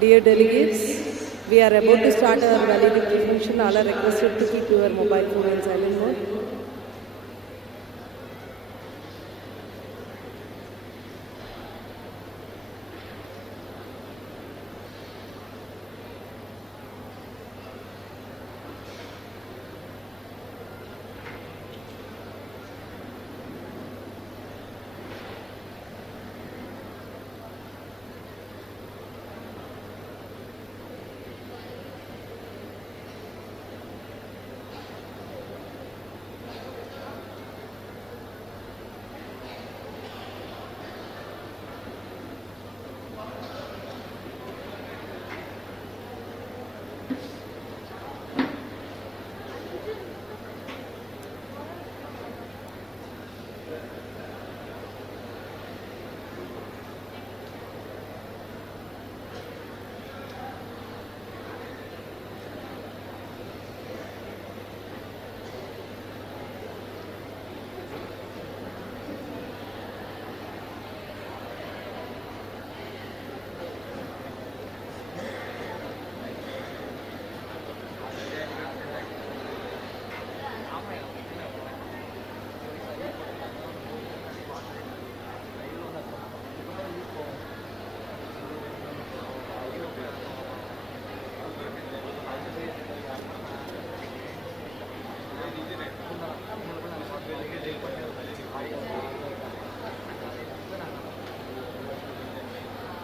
Dear delegates, we are about to start our valedictory function. All are requested to keep your mobile phone in silent mode.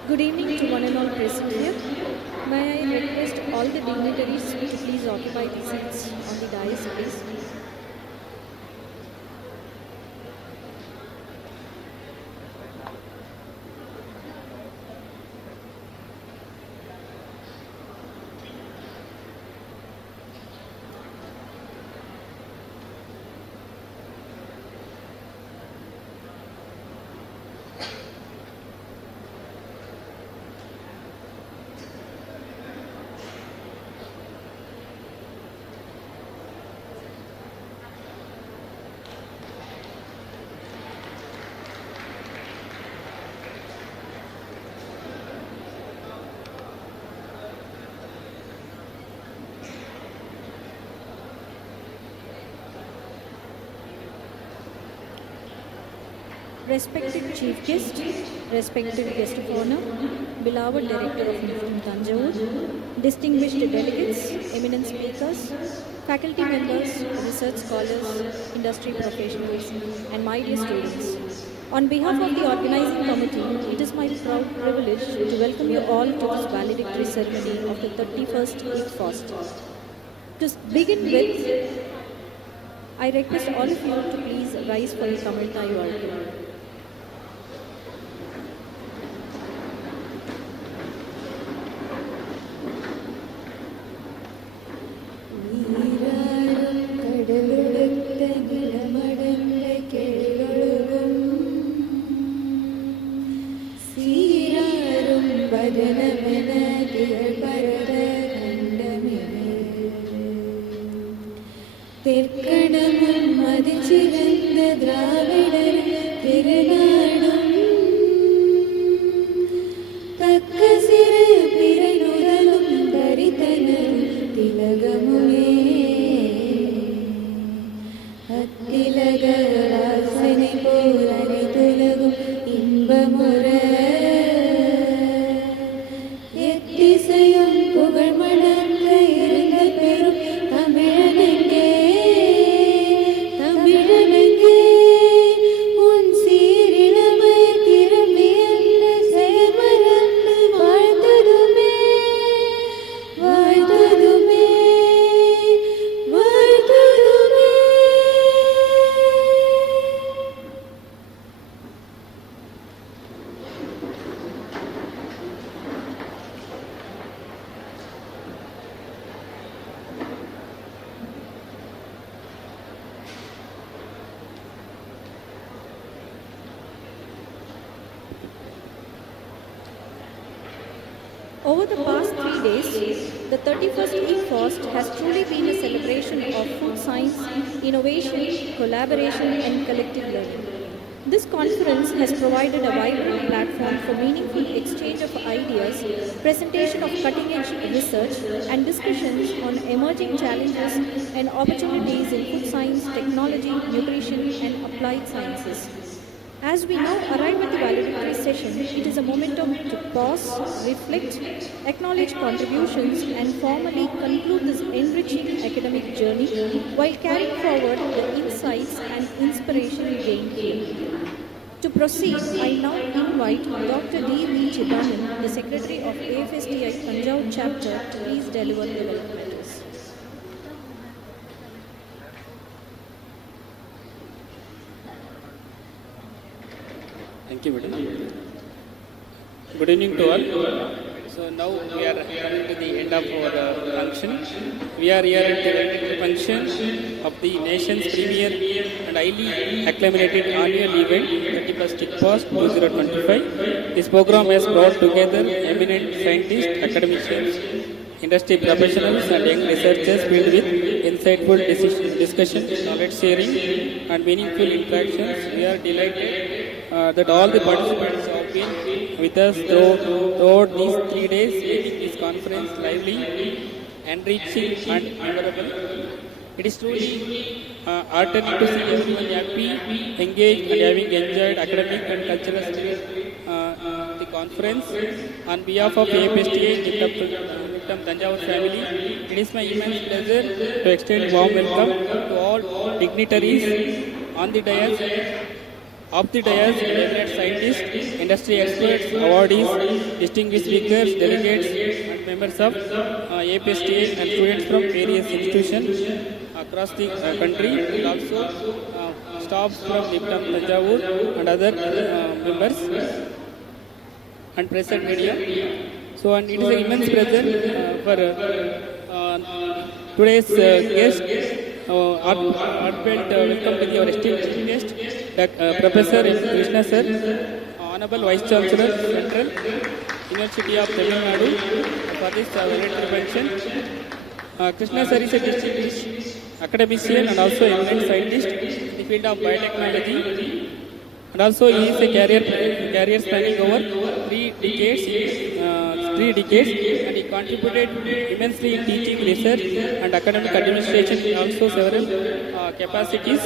Good evening to one and all present here. May I request all the dignitaries to please occupy the seats on the dais, please. respected Chief Guest, respected Guest of Honor, beloved Director of NIFTM Tanjore, distinguished delegates, eminent speakers, faculty members, research scholars, industry professionals, and my dear students. On behalf of the organizing committee, it is my proud privilege to welcome you all to this valedictory ceremony of the 31st ICFOST. To begin with, I request all of you to please rise for the Tamil Thai word. தெற்கடமும் மதிச்சிறந்த திராவிடர் திருநாடும் தக்க சிறு பிறனுடலும் தரித்தனர் திலகமுமே அத்திலக வாசனை போல் அனைத்துலகும் இன்பமுற எத்திசையும் புகழ் மணக்க இருந்த பெரும் தமிழனுக்கே உன் சீரிழமை திரும்பி அந்த செயமறந்து வாழ்த்ததுமே வாழ்த்ததுமே வாழ்த்ததுமே. Over the past 3 days, the 31st ICFOST has truly been a celebration of food science, innovation, collaboration, and collective learning. This conference has provided a vibrant platform for meaningful exchange of ideas, presentation of cutting-edge research, and discussions on emerging challenges and opportunities in food science, technology, nutrition, and applied sciences. As we now arrive at the valedictory session, it is a momentum to pause, reflect, acknowledge contributions, and formally conclude this enriching academic journey while carrying forward the insights and inspiration gained here. To proceed, I now invite Dr. D. V. Chidanan, the Secretary of AFSTI Tanjore Chapter, to please deliver the welcome letters. Thank you, madam. Good evening to all. So now we are coming to the end of our function. We are here at the function of the nation's premier and highly acclaimed annual event, 31st ICFOST 2025. This program has brought together eminent scientists, academicians, industry professionals, and young researchers filled with insightful discussion, knowledge sharing, and meaningful interactions. We are delighted that all the participants have been with us throughout these 3 days, making this conference lively, enriching, and memorable. It is truly heartening to see everyone happy, engaged, and having enjoyed academic and cultural the conference. On behalf of AFSTA NIFTM Tanjore family, it is my immense pleasure to extend warm welcome to all dignitaries on the dais, eminent scientists, industry experts, awardees, distinguished speakers, delegates, and members of AFSTA and students from various institutions across the country, and also staff from NIFTM Tanjore and other members and press and media. So, and it is an immense pleasure for today's guest. Heartfelt welcome to our esteemed guest, Professor M. Krishna Sir, Honorable Vice Chancellor, Central University of Tamil Nadu, for this valedictory function. Krishna Sir is a distinguished academician and also eminent scientist in the field of biotechnology, and also he is a career spanning over 3 decades, and he contributed immensely in teaching, research, and academic administration, and also several capacities.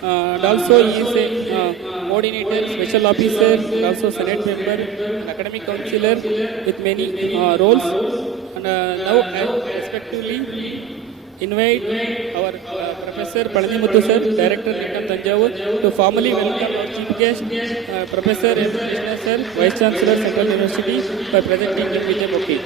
And also he is a coordinator, special officer, and also Senate member, and academic counselor with many roles. And now I respectively invite our Professor Palanimuthu sir, Director Nikam Tanjavur, to formally welcome our chief guest, Professor M. Krishna sir, Vice Chancellor Central University, by presenting him with a bouquet.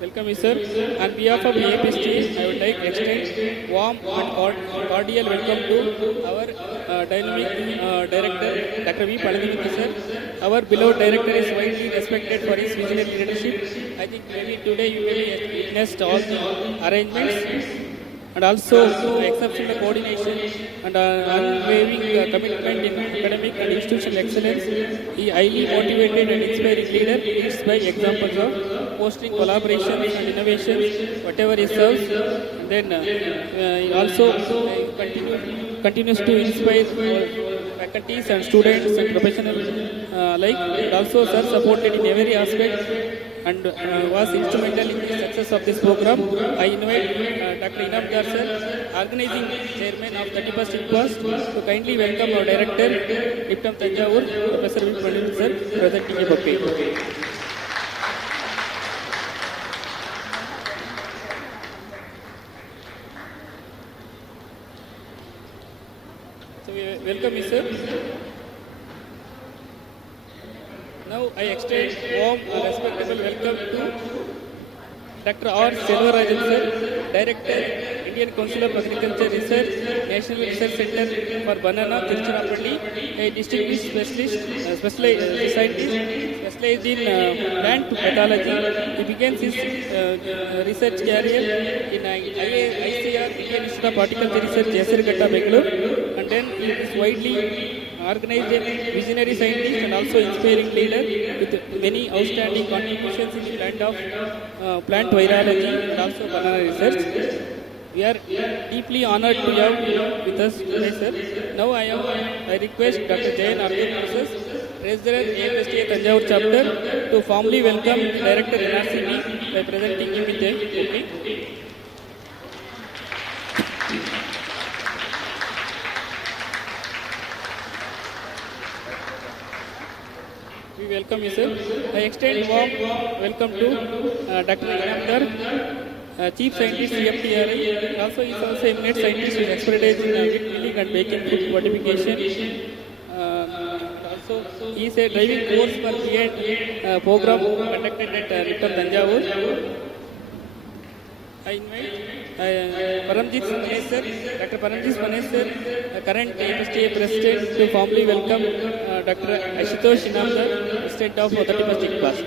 Welcome, sir. On behalf of the APST, I would like to extend warm and cordial welcome to our dynamic director, Dr. V. Palanimuthu, sir. Our beloved director is widely respected for his visionary leadership. I think maybe today you may have witnessed all the arrangements, and also exceptional coordination and unwavering commitment in academic and institutional excellence. He highly motivated and inspiring leader, leads by examples of fostering collaboration and innovations, whatever he serves. And then he also continues to inspire faculties and students and professionals alike. And also, sir supported in every aspect and was instrumental in the success of this program. I invite Dr. Inamdar sir, organizing chairman of 31st ICFOST, to kindly welcome our director, Diptam Tanjavur, Professor V. Palanimuthu sir, presenting a bouquet. So we welcome you, sir. Now I extend warm and respectful welcome to Dr. R. Selvarajan sir, Director, Indian Council of Agriculture Research, National Research Center for Banana, Tiruchirappalli, a distinguished scientist specialized in plant pathology. He began his research career in ICR, Indian Institute of Horticulture Research, Jesarghatta, Bengaluru, and then he is widely organized a visionary scientist and also inspiring leader with many outstanding contributions in the plant virology and also banana research. We are deeply honored to have you with us today, sir. Now I request Dr. Jayan Arthur, President AMSTA Tanjavur chapter, to formally welcome Director NRCB by presenting him with a bouquet. We welcome you, sir. I extend warm welcome to Dr. Inamdar, Chief Scientist CFTRI. Also, he is also eminent scientist with expertise in wheat milling and baking food fortification. Also, he is a driving force for B.Ed program conducted at Nikam Tanjavur. I invite Paramjit Panesh sir, Dr. Paramjit Panesh sir, current AMSTA President, to formally welcome Dr. Ashutosh Inamdar, President of 31st ICFOST.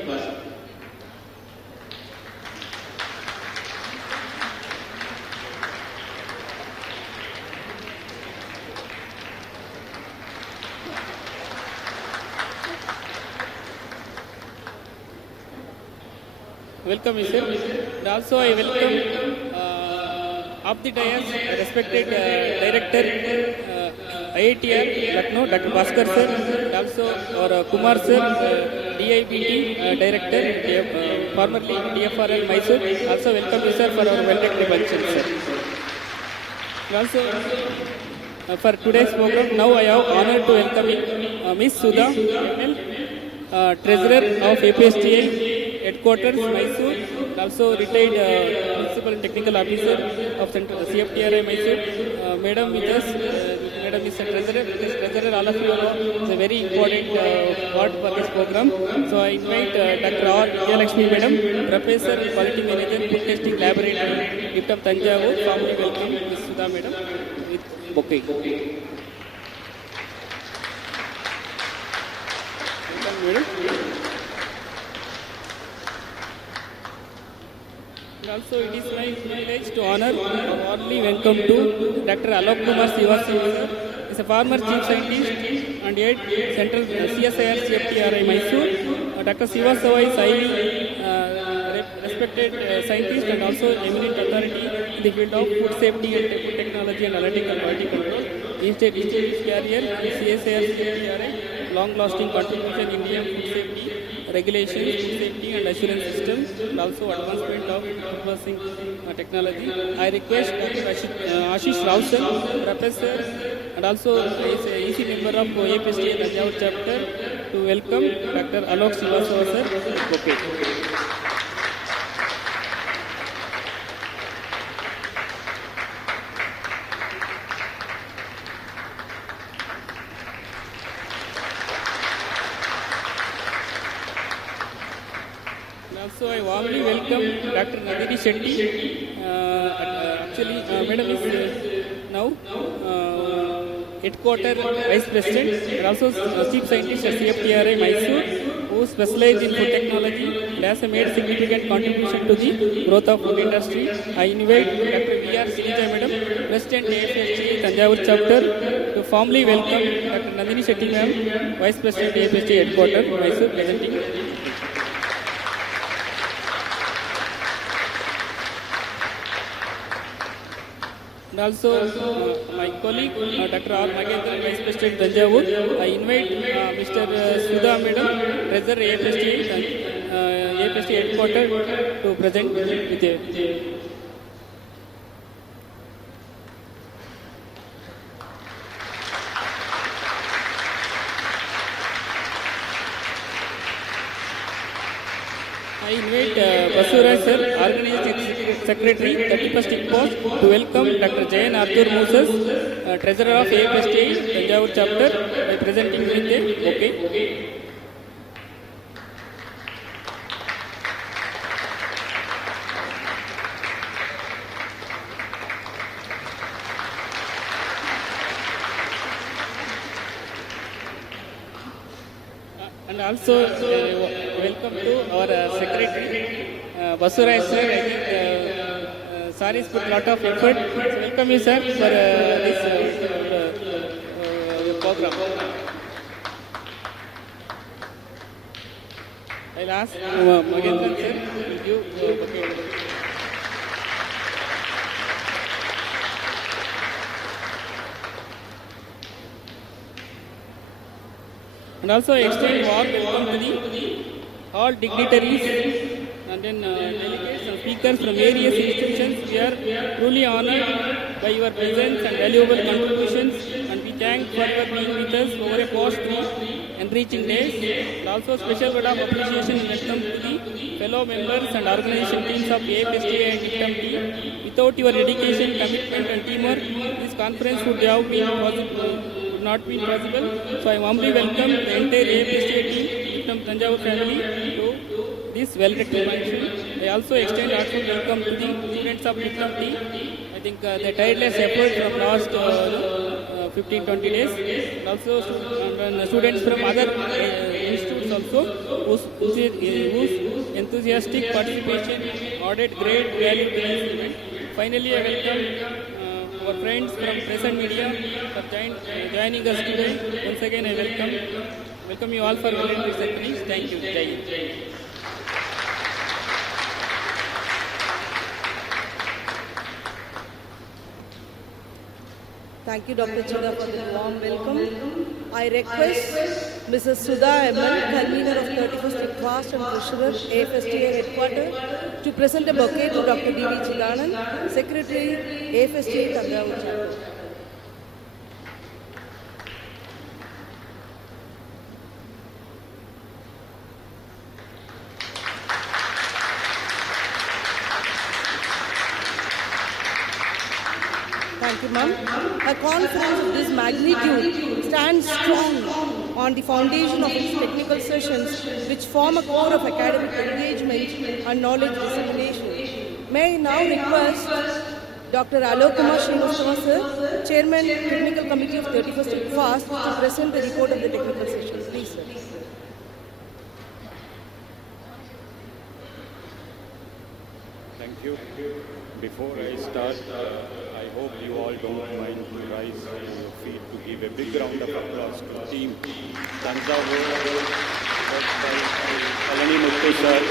Welcome, sir. And also I welcome of the dais respected Director IITR Lucknow, Dr. Bhaskar sir, and also our Kumar sir, DIBT Director, formerly DFRL Mysore. Also welcome you, sir, for our valedictory function, sir. And also for today's program, now I have honor to welcome Miss Sudha ML, Treasurer of APSTA Headquarters, Mysore, also retired Principal and Technical Officer of CFTRI Mysore. Madam with us, Madam is a Treasurer. This Treasurer, all of you know, is a very important part for this program. So I invite Dr. R. Vijayalakshmi Madam, Professor and Quality Manager, Food Testing Laboratory, Diptam Tanjavur. Formally welcome Ms. Sudha Madam with bouquet. Welcome, Madam. Also, it is my privilege to honor and warmly welcome to Dr. Alok Kumar Srivastava. He is a former Chief Scientist and yet Central CSIR CFTRI Mysore. Dr. Srivastava is highly respected scientist and also eminent authority in the field of food safety and food technology and analytical quality control. He Estate Institute Carrier, CSIR, long-lasting contribution in Indian food safety, regulations, food safety and assurance system, and also advancement of food processing technology. I request Dr. Ashish Rausan, Professor, and also is a EC member of APSTA Tanjavur chapter, to welcome Dr. Alok Srivastava sir. Okay. Also, I warmly welcome Dr. Nadini Shetty. Actually, Madam is now headquarter Vice President and also Chief Scientist at CFTRI Mysore, who specializes in food technology and has made significant contribution to the growth of food industry. I invite Dr. V.R. Sinija Madam, President AFSTA Tanjavur chapter, to formally welcome Dr. Nadini Shetty Ma'am, Vice President AFSTA headquarter Mysore, presenting. And also my colleague Dr. R. Magendran, Vice President Tanjavur. I invite Mr. Sudha Madam, Treasurer AFSTA headquarter, to present with a. I invite Basuraj sir, Organizing Secretary, 31st ICFOST, to welcome Dr. Jayan Arthur Moses, Treasurer of AFSTA Tanjavur chapter, by presenting with a okay. And also welcome to our Secretary Basuraj sir. I think sir has put a lot of effort. So welcome you sir for this program. I'll ask Magendran sir will give okay. And also extend warm welcome to the all dignitaries and then delegates and speakers from various institutions. We are truly honored by your presence and valuable contributions, and we thank for your being with us over a past 3 enriching days. And also special word of appreciation and welcome to the fellow members and organization teams of AFSTA and ICTM team. Without your dedication, commitment and teamwork, this conference would have been possible. Not been possible. So I warmly welcome the entire AFSTA team from Tanjavur family to this valedictory function. I also extend heartfelt welcome to the students of ICTM team. I think the tireless effort from last 15-20 days. And also students from other institutes also whose enthusiastic participation added great value to this event. Finally, I welcome our friends from press and media for joining us today. Once again, I welcome you all for voluntary ceremonies. Thank you. Jai Hind. Thank you, Dr. Chida, for the warm welcome. I request Mrs. Sudha ML, convener of 31st ICFOST and Treasurer, AFSTA headquarters, to present a bouquet to Dr. D.V. Chidanand, Secretary, AFSTA Tanjavur chapter. Thank you, ma'am. A conference of this magnitude stands strong on the foundation of its technical sessions, which form a core of academic engagement and knowledge dissemination. May I now request Dr. Alok Kumar Srivastava sir, Chairman, Technical Committee of 31st ICFOST, to present the report of the technical session. Please, sir. Thank you. Before I start, I hope you all don't mind to rise to your feet to give a big round of applause to Team Tanjavur, led by Kalani Muttu sir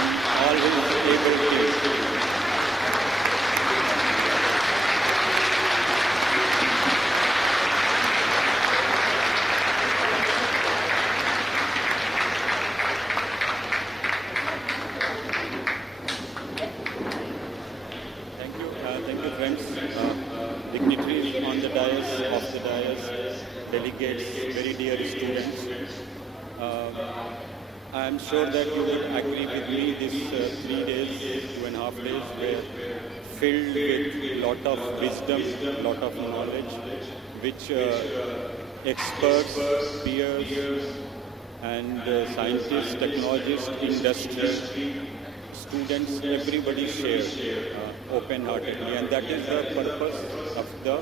and all his able team. delegates, very dear students. I am sure that you would agree with me. These 3 days, 2.5 days were filled with a lot of wisdom, lot of knowledge, which experts, peers, and scientists, technologists, industry, students, everybody shared open-heartedly, and that is the purpose of the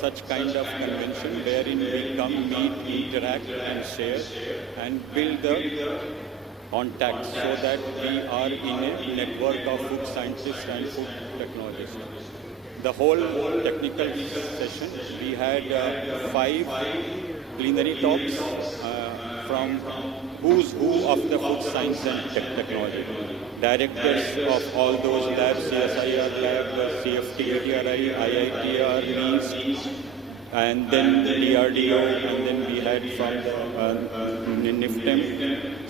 such kind of convention, wherein we come, meet, interact, and share, and build the contacts so that we are in a network of food scientists and food technologists. The whole technical session, we had 5 plenary talks from who's who of the food science and technology. Directors of all those labs, CSIR lab, CFT, TRI, IITR, NIST, and then the DRDO, and then we had from the NIFTEM,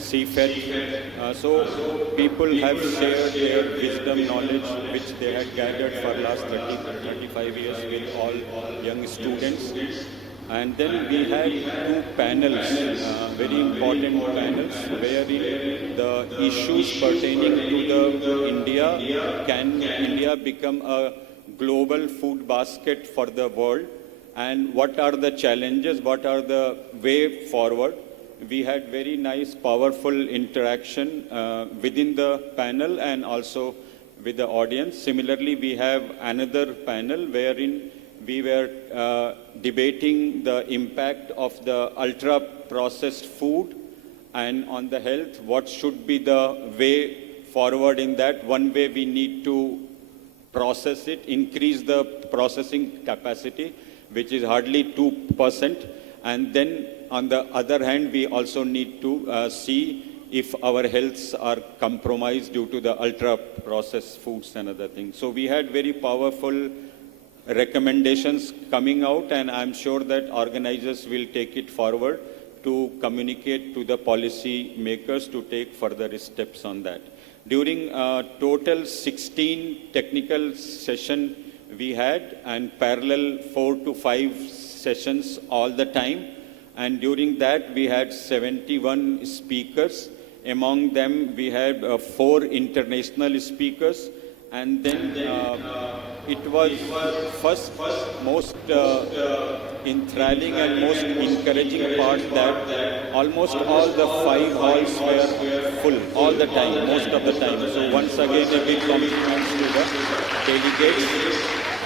CFET. So people have shared their wisdom, knowledge, which they had gathered for last 35 years with all young students. And then we had 2 panels, very important panels, wherein the issues pertaining to the India, can India become a global food basket for the world, and what are the challenges, what are the way forward. We had very nice, powerful interaction within the panel and also with the audience. Similarly, we have another panel wherein we were debating the impact of the ultra-processed food and on the health, what should be the way forward in that. One way we need to process it, increase the processing capacity, which is hardly 2%. And then on the other hand, we also need to see if our healths are compromised due to the ultra-processed foods and other things. So we had very powerful recommendations coming out, and I'm sure that organizers will take it forward to communicate to the policy makers to take further steps on that. During total 16 technical sessions we had, and parallel 4 to 5 sessions all the time, and during that we had 71 speakers. Among them we had 4 international speakers, and then it was first most enthralling and most encouraging part that almost all the 5 halls were full all the time, most of the time. So once again a big compliments to the delegates,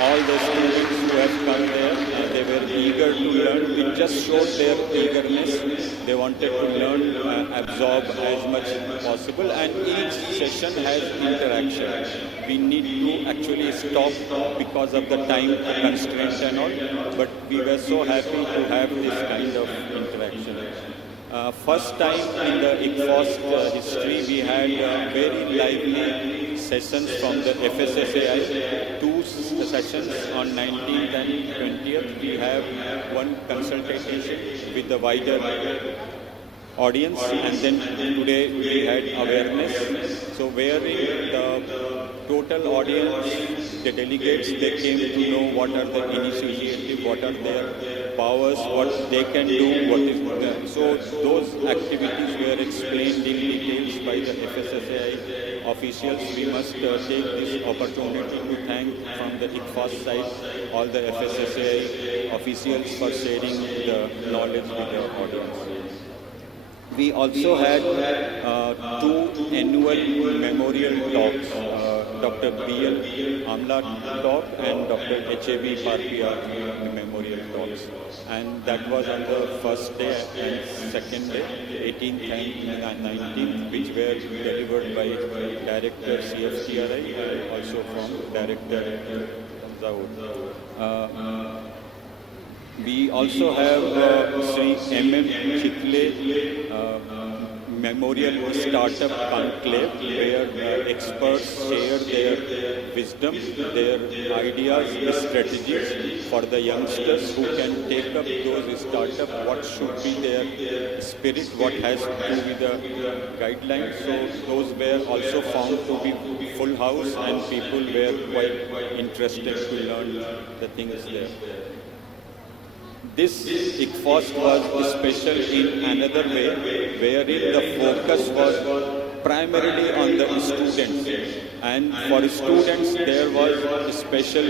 all the students who have come there, they were eager to learn. We just showed their eagerness. They wanted to learn, absorb as much as possible, and each session has interaction. We need to actually stop because of the time constraints and all, but we were so happy to have this kind of interaction. First time in the ICFOST history, we had very lively sessions from the FSSAI, 2 sessions on 19th and 20th. We have one consultation with the wider audience, and then today we had awareness. So wherein the total audience, the delegates, they came to know what are the initiatives, what are their powers, what they can do, what is the. So those activities were explained in details by the FSSAI officials. We must take this opportunity to thank from the ICFOST side all the FSSAI officials for sharing the knowledge with the audience. We also had 2 annual memorial talks, Dr. B.L. Amla talk and Dr. H.A.B. Parpia memorial talks. And that was on the first day and second day, 18th and 19th, which were delivered by Director CFTRI and also from Director Zaud. We also have Sri M.M. Chitle Memorial Startup Conclave, where experts share their wisdom, their ideas, strategies for the youngsters who can take up those startups, what should be their spirit, what has to be the guidelines. So those were also found to be full house, and people were quite interested to learn the things there. This ICFOST was special in another way, wherein the focus was primarily on the students. And for students, there was special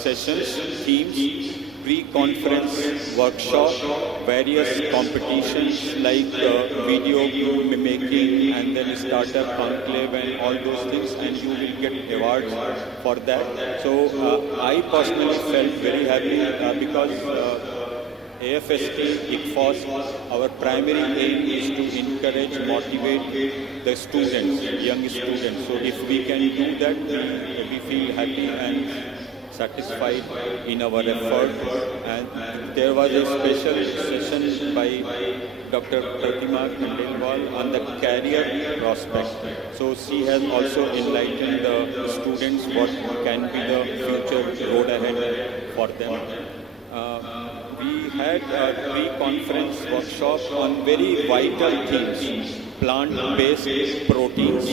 sessions, themes, pre-conference workshop, various competitions like video making and then startup conclave and all those things, and you will get awards for that. So I personally felt very happy because AFST, ICFOST, our primary aim is to encourage, motivate the students, young students. So if we can do that, we feel happy and satisfied in our effort. And there was a special session by Dr. Pratima Khandelwal on the career prospect. So she has also enlightened the students what can be the future road ahead for them. We had a pre-conference workshop on very vital themes: plant-based proteins,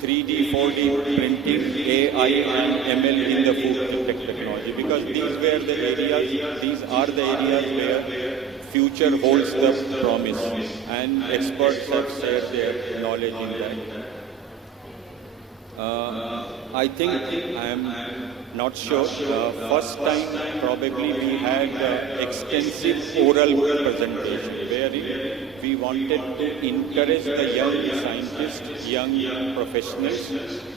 3D, 4D printing, AI and ML in the food technology, because these are the areas where future holds the promise, and experts have shared their knowledge in that. I think I am not sure. First time probably we had extensive oral presentation where we wanted to encourage the young scientists, young professionals,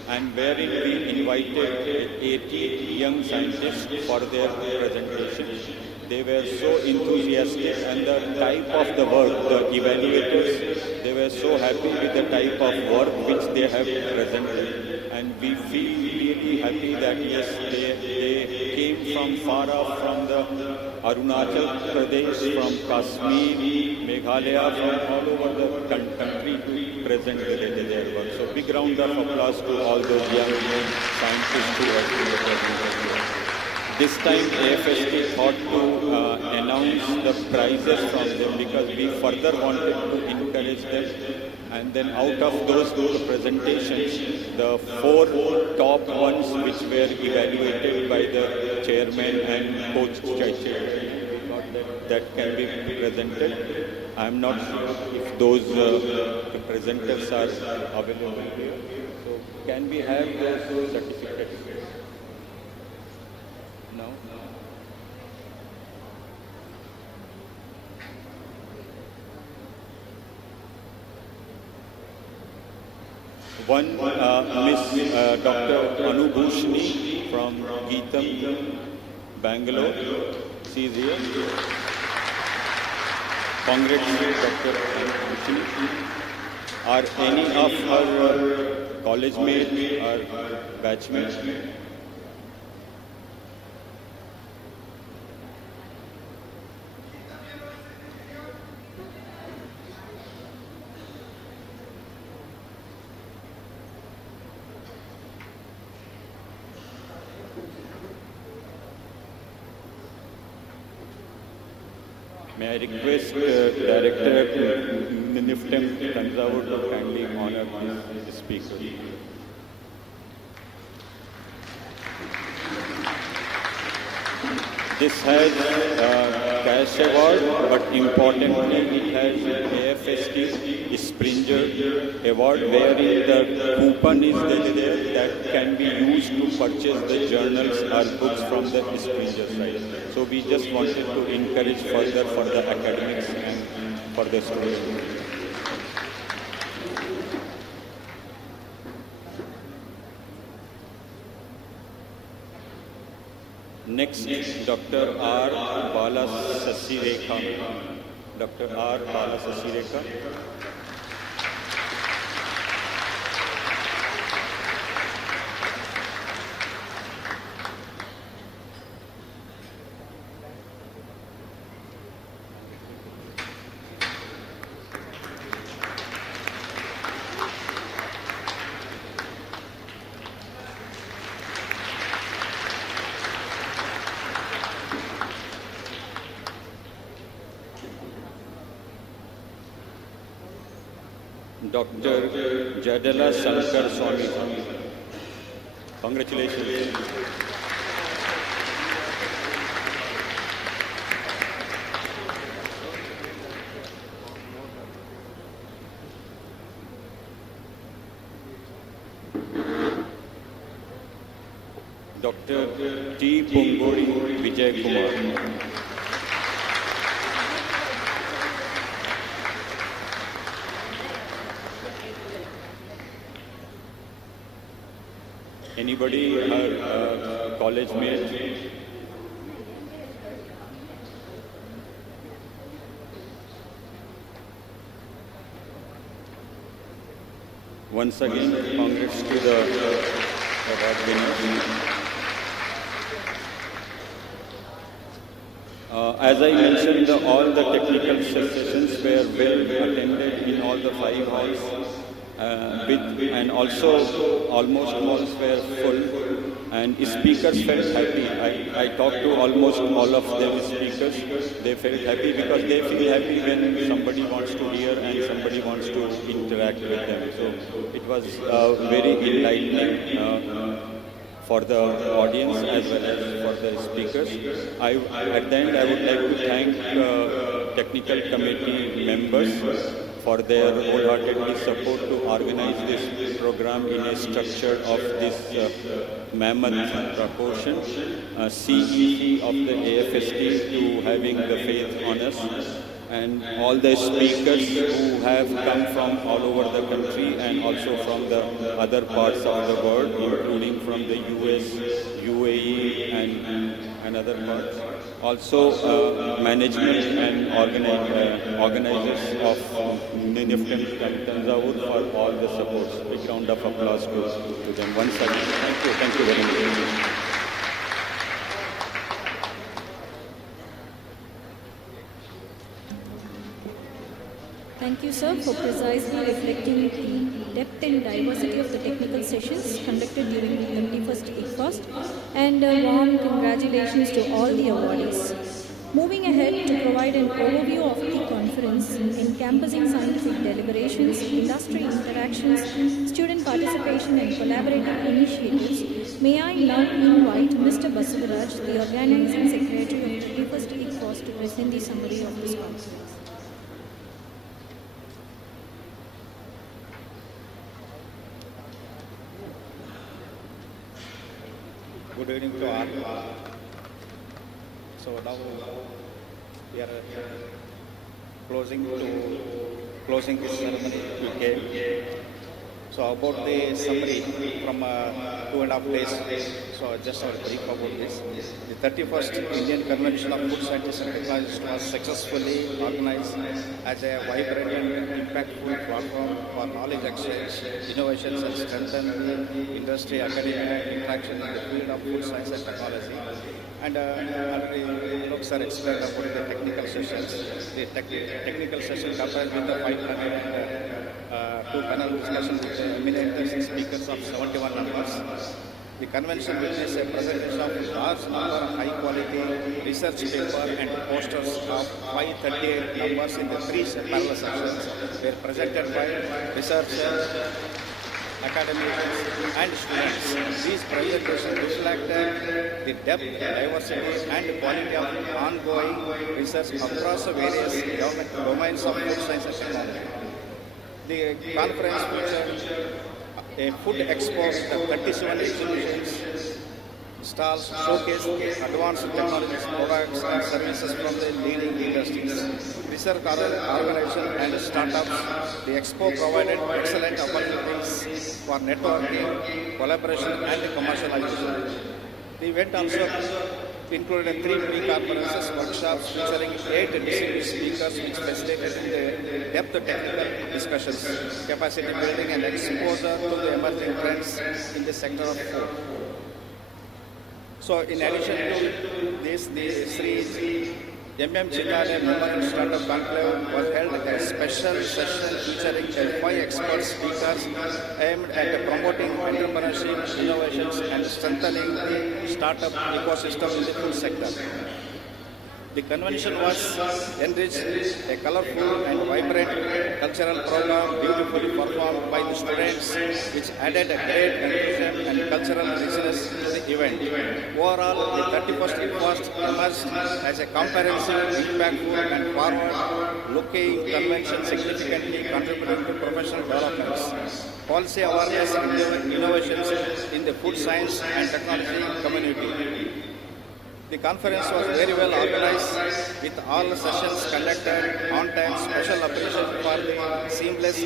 and wherein we invited 80 young scientists for their presentation. They were so enthusiastic, and the type of the work, the evaluators, they were so happy with the type of work which they have presented. And we feel really happy that yes, they came from far off, from the Arunachal Pradesh, from Kashmir, Meghalaya, from all over the country to present their work. So big round of applause to all those young scientists who have been presented. This time AFST thought to announce the prizes from them because we further wanted to encourage them. And then out of those presentations, the 4 top ones which were evaluated by the chairman and coach that can be presented. I am not sure if those presenters are available here. So can we have those certificates? No? One, Miss Dr. Anubhushni from Geetam, Bangalore. She is here. Congratulations, Dr. Anubhushni. Are any of her college mates or batchmates? May I request Director NIFTEM Tanjavur to kindly honor the speaker. This has cash award, but importantly it has AFST Springer award, wherein the coupon is there that can be used to purchase the journals or books from the Springer side. So we just wanted to encourage further for the academics and for the students. Next, Dr. R. Bala Sasirekha. Dr. R. Bala Sasirekha. Dr. Jadala Sankar Swami. Congratulations. Dr. T. Pongori Vijay Kumar. Anybody, her college mate? Once again, congrats to the award winners. As I mentioned, all the technical sessions were well attended in all the 5 halls, and also almost halls were full, and speakers felt happy. I talked to almost all of them speakers. They felt happy because they feel happy when somebody wants to hear and somebody wants to interact with them. So it was very enlightening for the audience as well as for the speakers. At the end, I would like to thank technical committee members for their wholeheartedly support to organize this program in a structure of this mammoth proportion. CE of the AFST to having the faith on us, and all the speakers who have come from all over the country and also from the other parts of the world, including from the US, UAE and other parts. Also management and organizers of Nifty and Tanzavur for all the supports. Big round of applause to them once again. Thank you very much. Thank you, sir, for precisely reflecting the depth and diversity of the technical sessions conducted during the 31st ICFOST, and a warm congratulations to all the awardees. Moving ahead to provide an overview of the conference, encompassing scientific deliberations, industry interactions, student participation and collaborative initiatives, may I now invite Mr. Basuvaraj, the organizing secretary of the 31st ICFOST, to present the summary of this conference. Good evening to all. So now we are closing this ceremony. We came. So about the summary from 2.5 days. So just a brief about this. The 31st Indian Convention of Food Scientists and Technologists was successfully organized as a vibrant and impactful platform for knowledge exchange, innovations, and strengthen the industry, academia, interaction in the field of food science and technology. And already Professor explained about the technical sessions. The technical session comprised with the 2 panel discussions with eminent speakers of 71 numbers. The convention witnessed a presentation of large number of high-quality research papers and posters of 538 numbers in the 3 parallel sections were presented by researchers, academics and students. These presentations reflected the depth, diversity and quality of ongoing research across various government domains of food science and technology. The conference featured a food expo with 37 exhibitions, stalls showcased advanced technologies, products and services from the leading industries, research organizations and startups. The expo provided excellent opportunities for networking, collaboration and commercialization. The event also included 3 pre-conferences, workshops featuring 8 distinguished speakers which facilitated the depth technical discussions, capacity building and exposure to the emerging trends in the sector of food. So in addition to this, the Sri M.M. Chitale Memorial Startup Conclave was held a special session featuring 5 expert speakers aimed at promoting entrepreneurship, innovations and strengthening the startup ecosystem in the food sector. The convention was enriched, a colorful and vibrant cultural program beautifully performed by the students, which added a great enthusiasm and cultural richness to the event. Overall, the 31st ICFOST emerged as a comprehensive, impactful and forward-looking convention significantly contributing to professional developments, policy awareness and innovations in the food science and technology community. The conference was very well organized with all the sessions conducted on time. Special appreciation for the seamless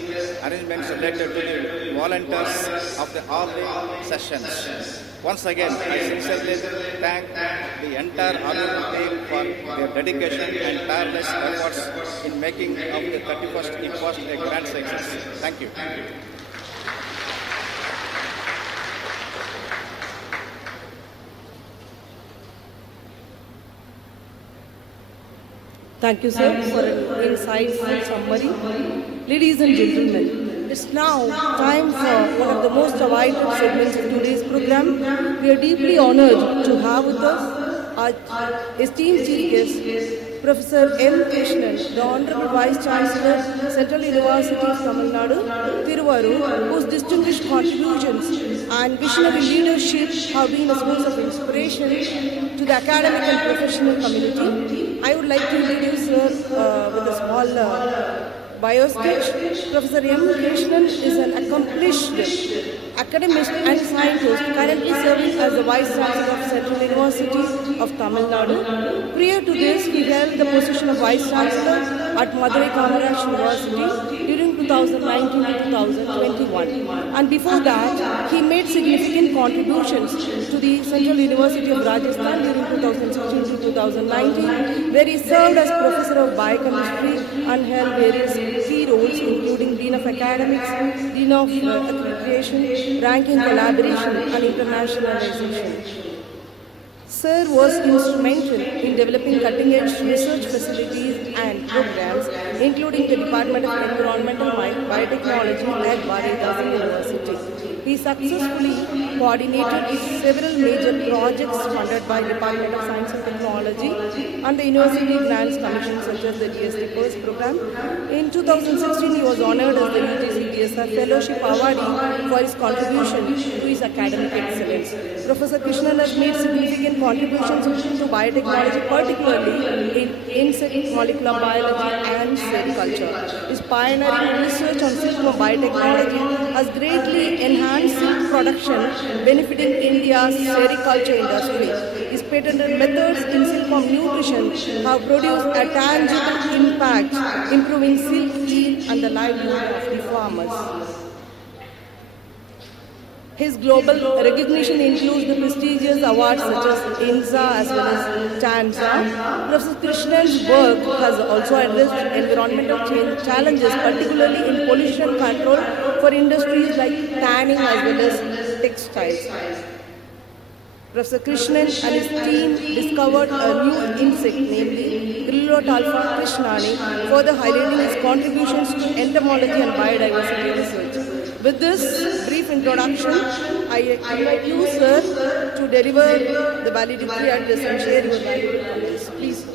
arrangements related to the volunteers of all the sessions. Once again, I sincerely thank the entire organizing team for their dedication and tireless efforts in making of the 31st ICFOST a grand success. Thank you. Thank you, sir, for an insightful summary. Ladies and gentlemen, it's now time for one of the most awaited segments of today's program. We are deeply honored to have with us our esteemed chief guest, Professor M. Krishnan, the Honorable Vice Chancellor, Central University of Tamil Nadu, Tiruvarur, whose distinguished contributions and visionary leadership have been a source of inspiration to the academic and professional community. I would like to introduce her with a small bio sketch. Professor M. Krishnan is an accomplished academist and scientist currently serving as the Vice Chancellor of Central University of Tamil Nadu. Prior to this, he held the position of Vice Chancellor at Madurai Kamaraj University during 2019 to 2021. And before that, he made significant contributions to the Central University of Rajasthan during 2016 to 2019, where he served as Professor of Biochemistry and held various key roles including Dean of Academics, Dean of Accreditation, Ranking Collaboration and Internationalization. Sir was instrumental in developing cutting-edge research facilities and programs, including the Department of Environmental Biotechnology at Valedictory University. He successfully coordinated several major projects funded by Department of Science and Technology and the University Grants Commission, such as the DST First program. In 2016, he was honored as the UGC DSR Fellowship Awardee for his contribution to his academic excellence. Professor Krishnan has made significant contributions to biotechnology, particularly in insect molecular biology and cell culture. His pioneering research on silkworm biotechnology has greatly enhanced silk production, benefiting India's sericulture industry. His patented methods in silkworm nutrition have produced a tangible impact, improving silk yield and the livelihood of the farmers. His global recognition includes the prestigious awards such as INSA as well as TANSA. Professor Krishnan's work has also addressed environmental challenges, particularly in pollution control for industries like tanning as well as textiles. Professor Krishnan and his team discovered a new insect, namely Grillotalpha krishnani, further highlighting his contributions to entomology and biodiversity research. With this brief introduction, I invite you, sir, to deliver the valedictory address and share your valuable comments. Please.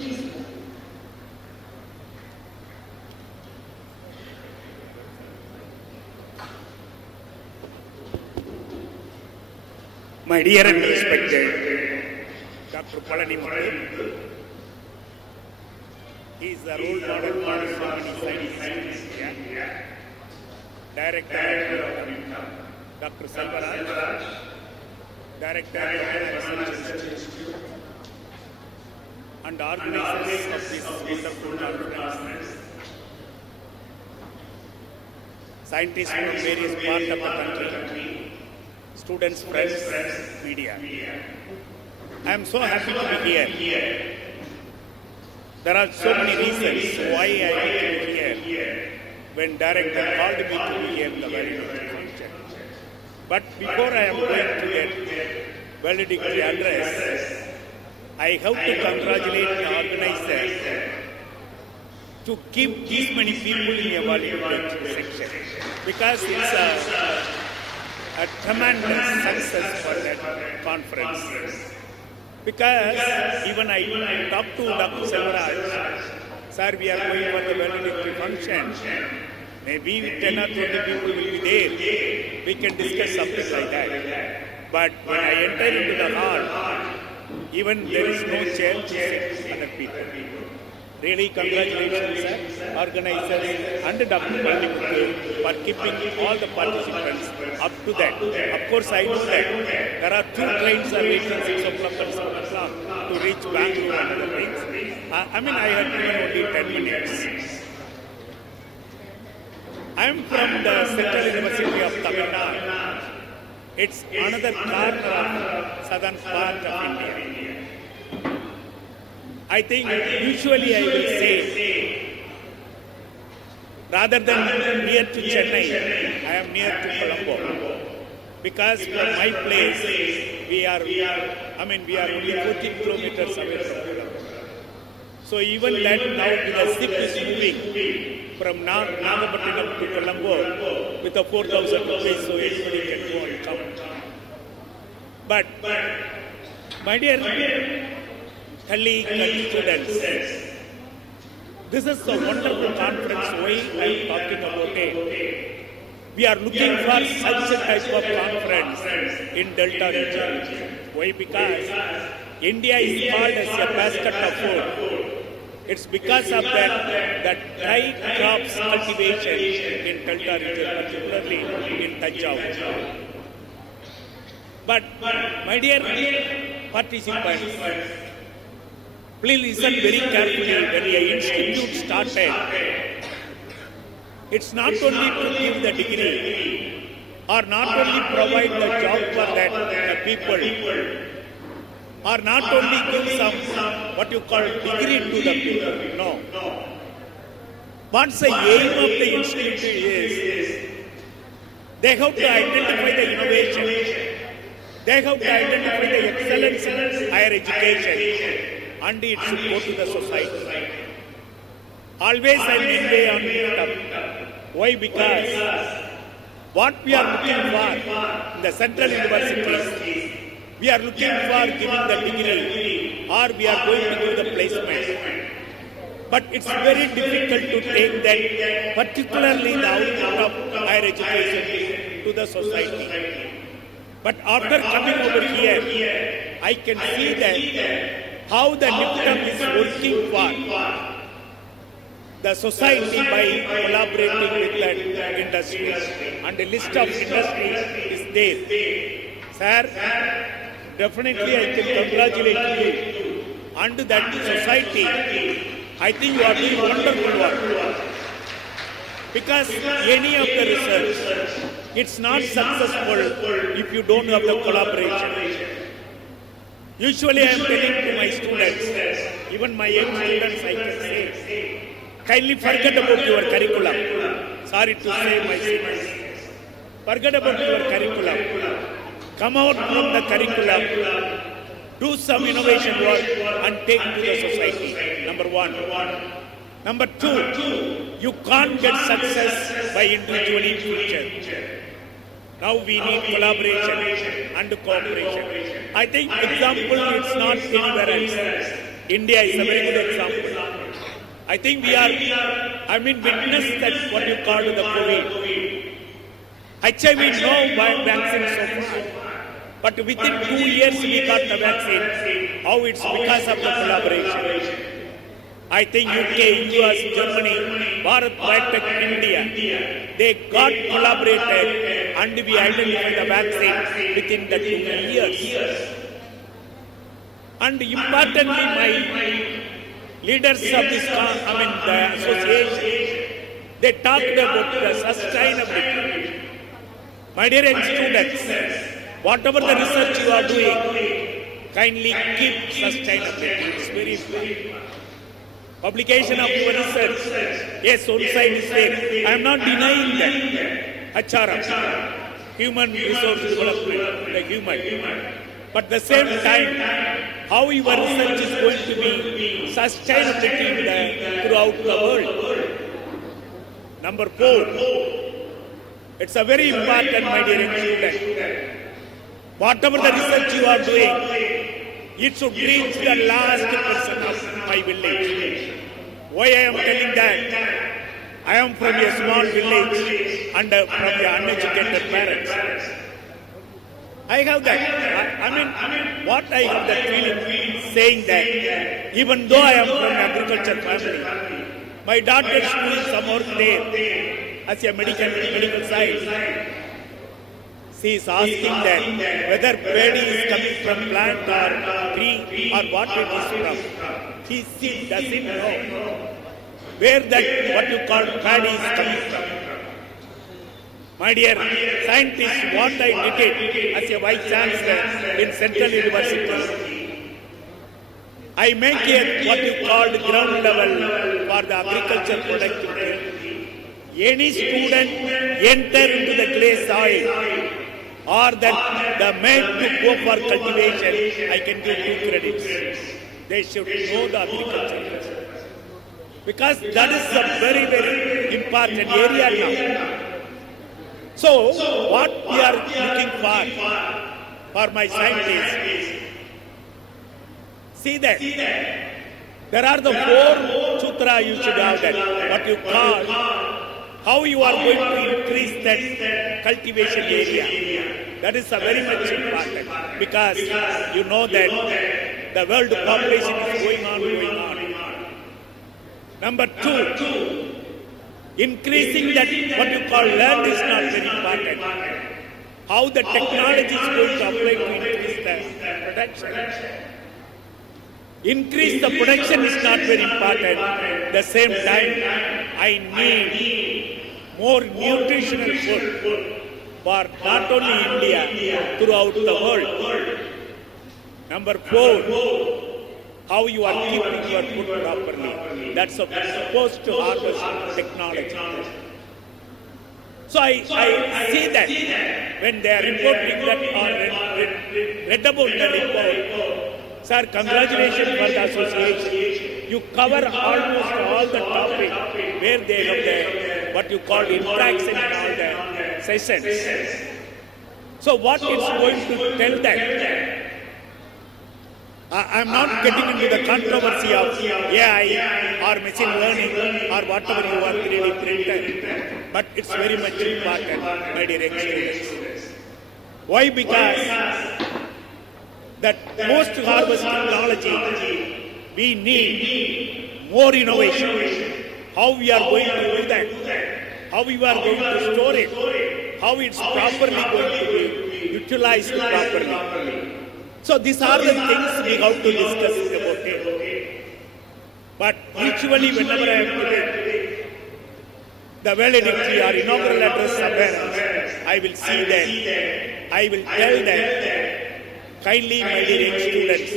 My dear and respected Dr. Palani Murali, he is the role model for so many scientists. Director of Dr. Selvaraj, Director of Research Institute, and organizers of this wonderful conference. Scientists from various parts of the country, students, friends, media. I am so happy to be here. There are so many reasons why I am here. When director called me to be the valedictory function. But before I am going to get valedictory address, I have to congratulate the organizer to give these many people in a valedictory section, because it's a tremendous success for that conference. Because even I talked to Dr. Selvaraj, sir, we are going for the valedictory function. Maybe 10 or 20 people will be there. We can discuss something like that. But when I enter into the hall, even there is no chair to sit other people. Really, congratulations, sir, organizers and Dr. Valedictory for keeping all the participants up to that. Of course, I know that there are 2 trains are waiting 6 o'clock and 7 o'clock to reach Bangalore and other things. I had given only 10 minutes. I am from the Central University of Tamil Nadu. It's another corner of southern part of India. I think usually I will say, rather than near to Chennai, I am near to Colombo. Because from my place, we are only 14 kilometers away from Colombo. So even that now the ship is moving from Nagapattinam to Colombo with a 4,000 rupees, so everybody can go and come. But, my dear colleagues and students, this is a wonderful conference. Why I am talking about it? We are looking for such a type of conference in Delta region. Why? Because India is called as a basket of food. It's because of that dry crops cultivation in Delta region, particularly in Tanjavur. But, my dear participants, please listen very carefully. When the institute started, it's not only to give the degree or not only provide the job for the people or not only give some what you call degree to the people. No. What's the aim of the institute is, they have to identify the innovation. They have to identify the excellence in higher education. And it should go to the society. Always I lean way on top. Why? Because what we are looking for in the central universities, we are looking for giving the degree or we are going to give the placement. But it's very difficult to take that, particularly the output of higher education to the society. But after coming over here, I can see that how the NIPTM is working for the society by collaborating with the industry. And a list of industries is there. Sir, definitely I can congratulate you. And that society, I think you are doing wonderful work. Because any of the research, it's not successful if you don't have the collaboration. Usually I am telling to my students, even my young students, I can say, kindly forget about your curriculum. Sorry to say my seniors. Forget about your curriculum. Come out from the curriculum, do some innovation work and take to the society. Number 1. Number 2, you can't get success by individually future. Now we need collaboration and cooperation. I think example it's not anywhere else. India is a very good example. I think we are, witness that what you call the COVID. HIV no vaccine so far. But within 2 years we got the vaccine. How it's because of the collaboration. I think UK, US, Germany, Bharat, Biotech, India, they got collaborated and we identified the vaccine within the 2 years. And importantly, my leaders of this, the association, they talked about the sustainability. My dear students, whatever the research you are doing, kindly keep sustainability. It's very important. Publication of your research, yes, one side is there. I am not denying that. HRM, human resources development, the human. But at the same time, how your research is going to be sustainability throughout the world. Number 4, it's a very important, my dear student. Whatever the research you are doing, It should reach the last person of my village. Why I am telling that? I am from a small village and from the uneducated parents. I have that. I mean, what I have that feeling saying that even though I am from agriculture family, my daughter is doing some work there as a medical science. She is asking that whether paddy is coming from plant or tree or what it is from. She doesn't know where that what you call paddy is coming from. My dear scientists, what I did as a vice chancellor in Central University, I make a what you call ground level for the agriculture productivity. Any student enter into the clay soil or that the man to go for cultivation, I can give 2 credits. They should know the agriculture. Because that is a very, very important area now. So, what we are looking for my scientists, see that there are the 4 sutra you should have that, what you call, how you are going to increase that cultivation area. That is a very much important because you know that the world population is going on. Number 2, increasing that what you call land is not very important. How the technology is going to apply to increase the production. Increase the production is not very important. At the same time, I need more nutritional food for not only India, throughout the world. Number 4, how you are keeping your food properly. That's supposed to harvest technology. So I see that when they are reporting that or read about the report, sir, congratulations for the association. You cover almost all the topic where they have the what you call interaction in all the sessions. So what it's going to tell them? I'm not getting into the controversy of AI or machine learning or whatever you are 3D printer, but it's very much important, my dear students. Why? Because that post harvest technology, we need more innovation. How we are going to do that? How we are going to store it? How it's properly going to be utilized properly? So these are the things we have to discuss about it. But usually whenever I am giving the valedictory or inaugural address somewhere, I will see that, I will tell that, kindly my dear students,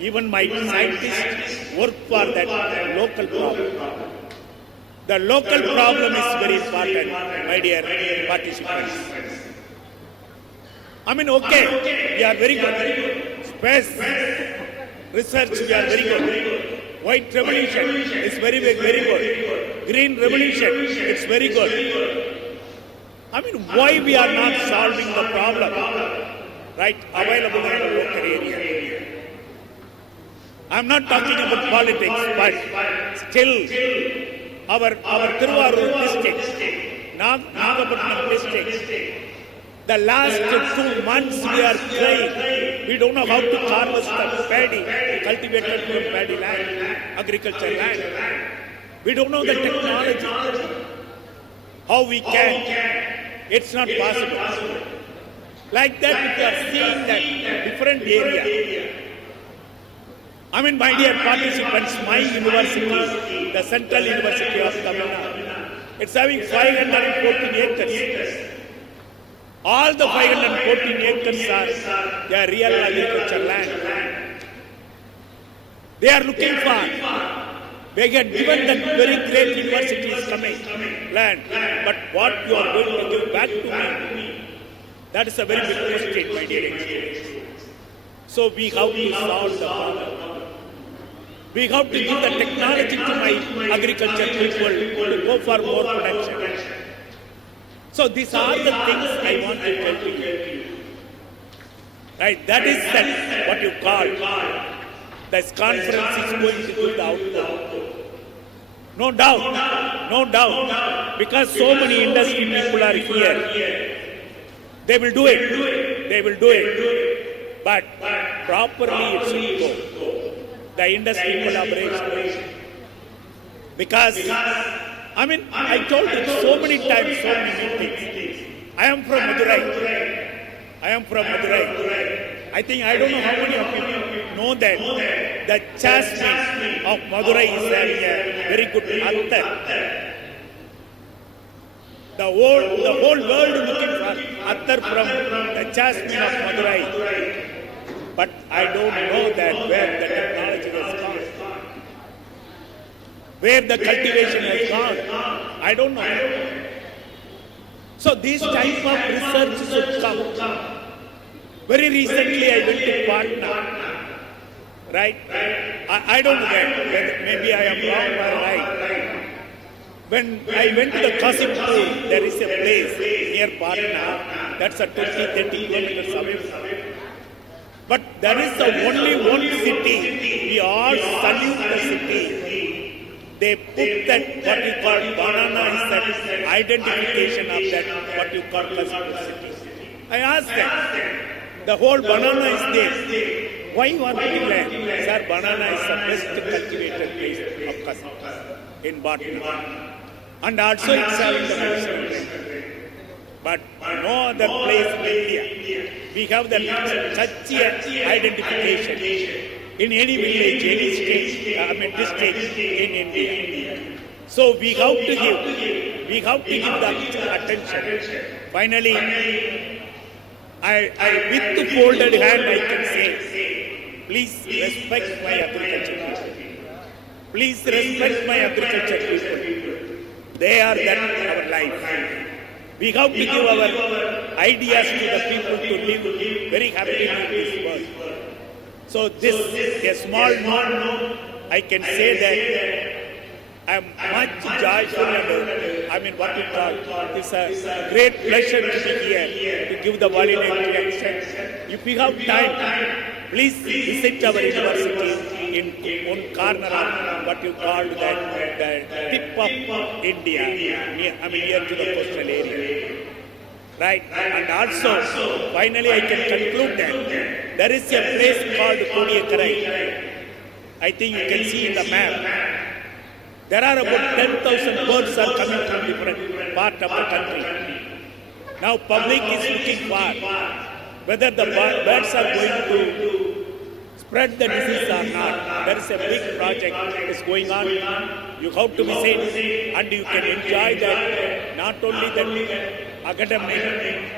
even my scientists work for that local problem. The local problem is very important, my dear participants. I mean, okay, we are very good. Space research, we are very good. White revolution is very, very good. Green revolution, it's very good. I mean, why we are not solving the problem, right, available in the local area? I'm not talking about politics, but still, our Tiruvarur district, Nagapattinam district, the last 2 months we are crying. We don't know how to harvest the paddy, cultivated from paddy land, agriculture land. We don't know the technology. How we can. It's not possible. Like that, we are seeing that different area. I mean, my dear participants, my university, the Central University of Tamil Nadu, it's having 514 acres. All the 514 acres are their real agriculture land. They are looking for, they get given that very great university is coming, land. But what you are going to give back to me, that is a very big question, my dear engineers. So we have to solve the problem. We have to give the technology to my agriculture people to go for more production. So these are the things I want to tell you. Right? That is what you call this conference is going to give the output. No doubt, no doubt. Because so many industry people are here. They will do it. They will do it. But properly it should go. The industry collaboration. Because, I told you so many times, so many meetings. I am from Madurai. I think, I don't know how many of you know that the jasmine of Madurai is having a very good attar. The whole world is looking for attar from the jasmine of Madurai. But I don't know that where the technology has gone. Where the cultivation has gone. I don't know. So this type of research should come. Very recently I went to Patna. Right? I don't know whether maybe I am wrong or right. When I went to the Kasimpur, there is a place near Patna that's a 20-30 kilometers away. But there is only one city. We all salute the city. They put that what you call banana is that identification of that what you call Kasimpur city. I asked them, the whole banana is there. Why you are putting land? Sir, banana is the best cultivated place of Kasimpur in Patna. And also it's having the medicinal value. But no other place in India. We have such identification in any village, any state, district in India. So we have to give the attention. Finally, I with the folded hand I can say, please respect my agriculture people. Please respect my agriculture people. They are our life. We have to give our ideas to the people to live very happily in this world. So this, a small note, I can say that I am much joyful and what you call, it's a great pleasure to be here to give the valedictory action. If you have time, please visit our university in one corner of what you call the tip of India, near to the coastal area. Right? And also, finally I can conclude that there is a place called Kodiyakarai. I think you can see in the map. There are about 10,000 birds are coming from different parts of the country. Now public is looking for whether the birds are going to spread the disease or not. There is a big project that is going on. You have to visit and you can enjoy that, not only the academic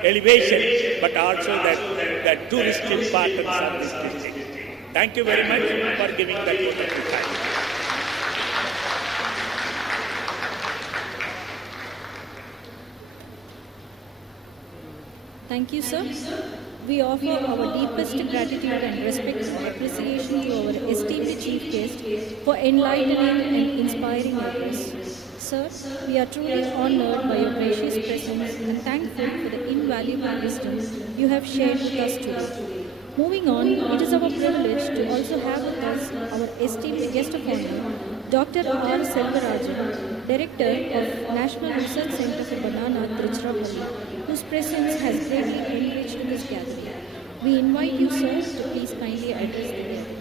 elevation, but also the tourist importance of this district. Thank you very much for giving that wonderful time. Thank you, sir. We offer our deepest gratitude and respect and appreciation to our esteemed chief guest for enlightening and inspiring address. Sir, we are truly honored by your gracious presence and thankful for the invaluable wisdom you have shared with us today. Moving on, it is our privilege to also have with us our esteemed guest of honor, Dr. R. Selvarajan, Director of National Research Center for Banana, Tiruchirappalli, whose presence has greatly enriched this gathering. We invite you, sir, to please kindly address the meeting.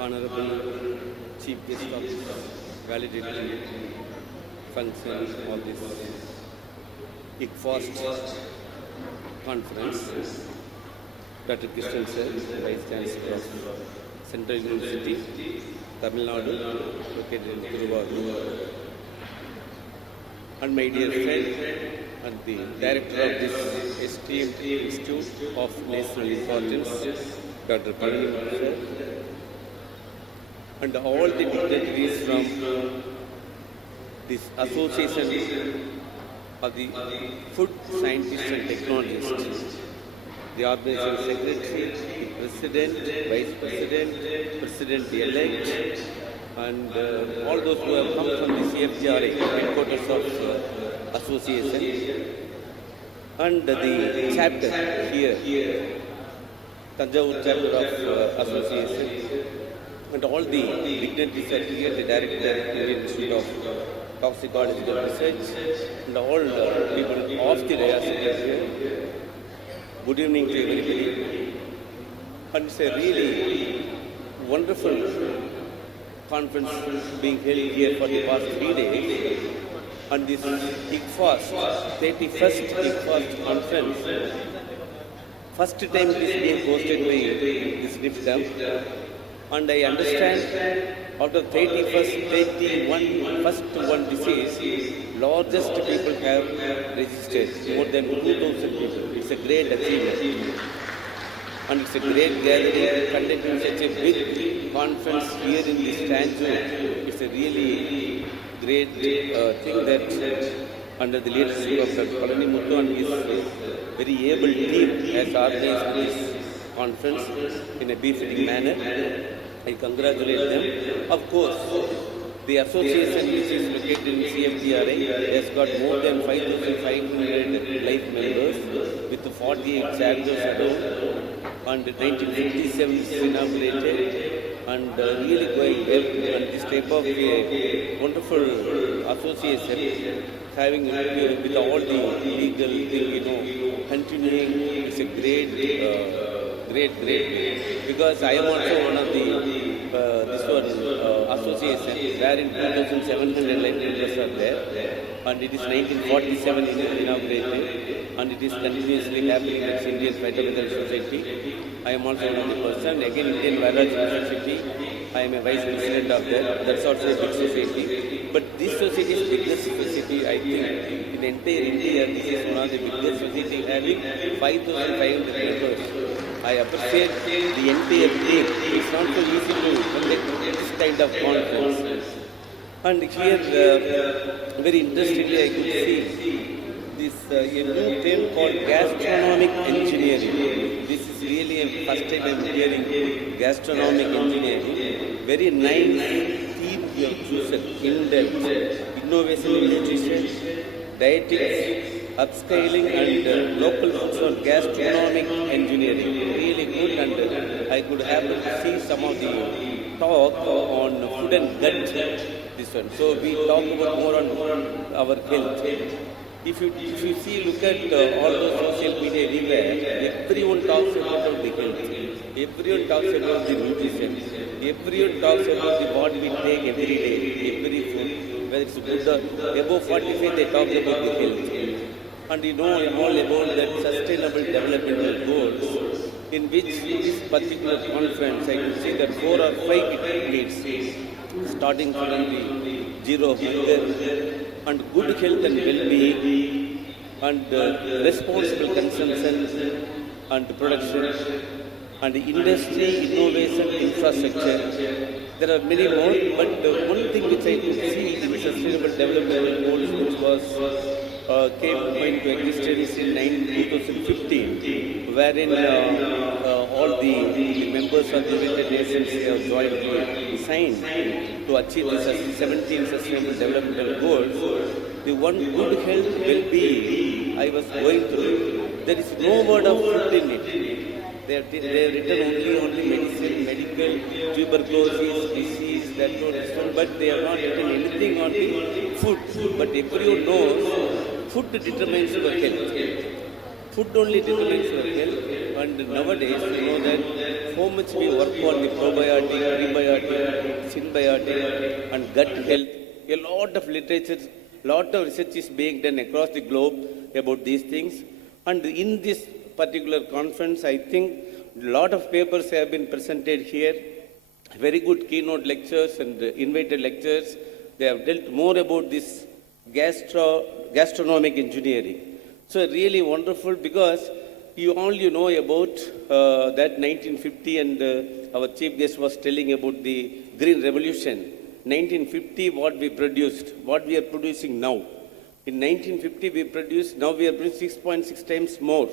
Honorable Chief Guest of this valedictory function of this ICFOST conference, Dr. Krishnan sir, Vice Chancellor of Central University, Tamil Nadu, located in Tiruvallur, and my dear friend and the Director of this esteemed Institute of National Importance, Dr. P. sir, and all the dignitaries from this association of the food scientists and technologists, the organization secretary, the President, Vice President, President-elect, and all those who have come from the CFGRA, headquarters of association, and the chapter here, Tanjavur chapter of association, and all the dignitaries are here, the director, Indian Institute of Toxicological Research, and all people of the dais are here. Good evening to everybody. And it's a really wonderful conference being held here for the past 3 days. And this ICFOST, 31st ICFOST conference, first time it is being hosted by this NIFTAM. And I understand out of 31, first one disease, largest people have registered, more than 2,000 people. It's a great achievement. And it's a great gathering, conducting such a big conference here in this Tanjore. It's a really great thing that under the leadership of Dr. Palani Muthu and his very able team has organized this conference in a befitting manner. I congratulate them. Of course, the association which is located in CFTRA has got more than 5,500 life members with 48 chapters around, and 1957 is inaugurated, and really going well. And this type of a wonderful association having with all the legal thing, continuing is a great, because I am also one of the association wherein 2,700 life members are there, and it is 1947 inaugurated, and it is continuously happening at Indian Phytopathology Society. I am also one of the person, again Indian Valedictory Society. I am a vice president of that. That's also a big society. But this society is biggest society, I think, in entire India. This is one of the biggest society having 5,500 members. I appreciate the entire team. It's not so easy to conduct this kind of conference. And here, very interestingly, I could see this a new term called gastronomic engineering. This is really a first time I'm hearing gastronomic engineering. Very nice theme you have chosen. In-depth, innovation in nutrition, dietetics, upscaling and local foods on gastronomic engineering. Really good, and I could happen to see some of the talk on food and gut, this one. So we talk about more on our health. If you see, look at all those social media everywhere, everyone talks about the health. Everyone talks about the nutrition. Everyone talks about the what we take every day, every food, whether it's good or above 45, they talk about the health. And you know all about that sustainable development goals, in which this particular conference, I could see that 4 or 5 meets, starting from the zero hunger and good health and well-being, and responsible consumption and production, and industry, innovation, infrastructure. There are many more, but one thing which I could see in the sustainable development goals, which was came into existence in 2015, wherein all the members of the United Nations have jointly signed to achieve the 17 Sustainable Development Goals. The one good health well-being I was going through, there is no word of food in it. They have written only medicine, medical, tuberculosis, disease, that one, but they have not written anything on the food. But everyone knows food determines your health. Food only determines your health, and nowadays you know that so much we work on the probiotic, prebiotic, symbiotic, and gut health. A lot of literature, lot of research is being done across the globe about these things. And in this particular conference, I think a lot of papers have been presented here. Very good keynote lectures and invited lectures. They have dealt more about this gastronomic engineering. So really wonderful, because you know about that 1950, and our chief guest was telling about the Green Revolution. 1950, what we produced, what we are producing now. In 1950 we produced, now we are producing 6.6 times more.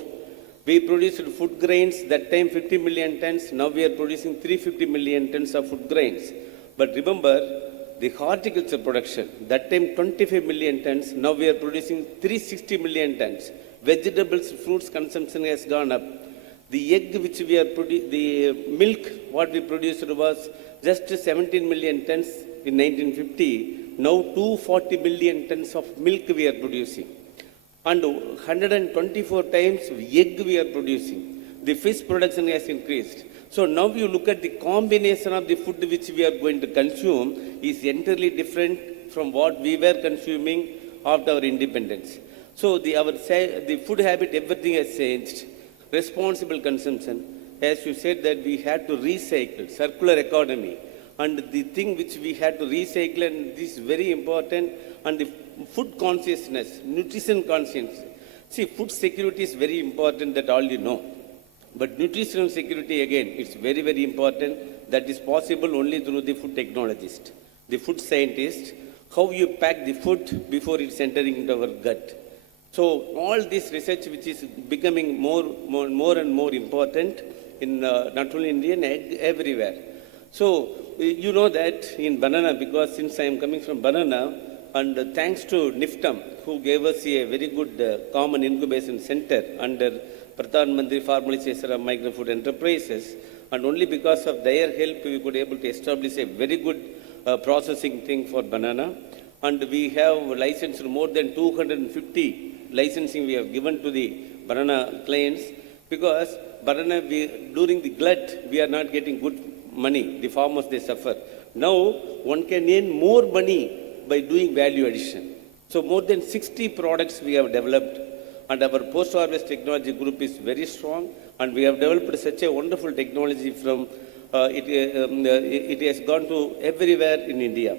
We produced food grains, that time 50 million tons, now we are producing 350 million tons of food grains. But remember, the horticulture production, that time 25 million tons, now we are producing 360 million tons. Vegetables, fruits consumption has gone up. The egg which we are the milk what we produced was just 17 million tons in 1950. Now 240 million tons of milk we are producing. And 124 times egg we are producing. The fish production has increased. So now you look at the combination of the food which we are going to consume is entirely different from what we were consuming after our independence. So the food habit, everything has changed. Responsible consumption, as you said that we had to recycle, circular economy. And the thing which we had to recycle, and this is very important, and the food consciousness, nutrition consciousness. See, food security is very important, that all you know. But nutritional security, again, it's very, very important. That is possible only through the food technologist, the food scientist, how you pack the food before it's entering into our gut. So all this research which is becoming more and more important in not only India, everywhere. So you know that in banana, because since I am coming from banana, and thanks to NIFTAM, who gave us a very good common incubation center under Pradhan Mantri Formalization of Microfood Enterprises, and only because of their help we could able to establish a very good processing thing for banana. And we have licensed more than 250 licensing we have given to the banana clients, because banana, during the glut, we are not getting good money. The farmers, they suffer. Now, one can earn more money by doing value addition. So more than 60 products we have developed, and our post-harvest technology group is very strong, and we have developed such a wonderful technology from, it has gone to everywhere in India.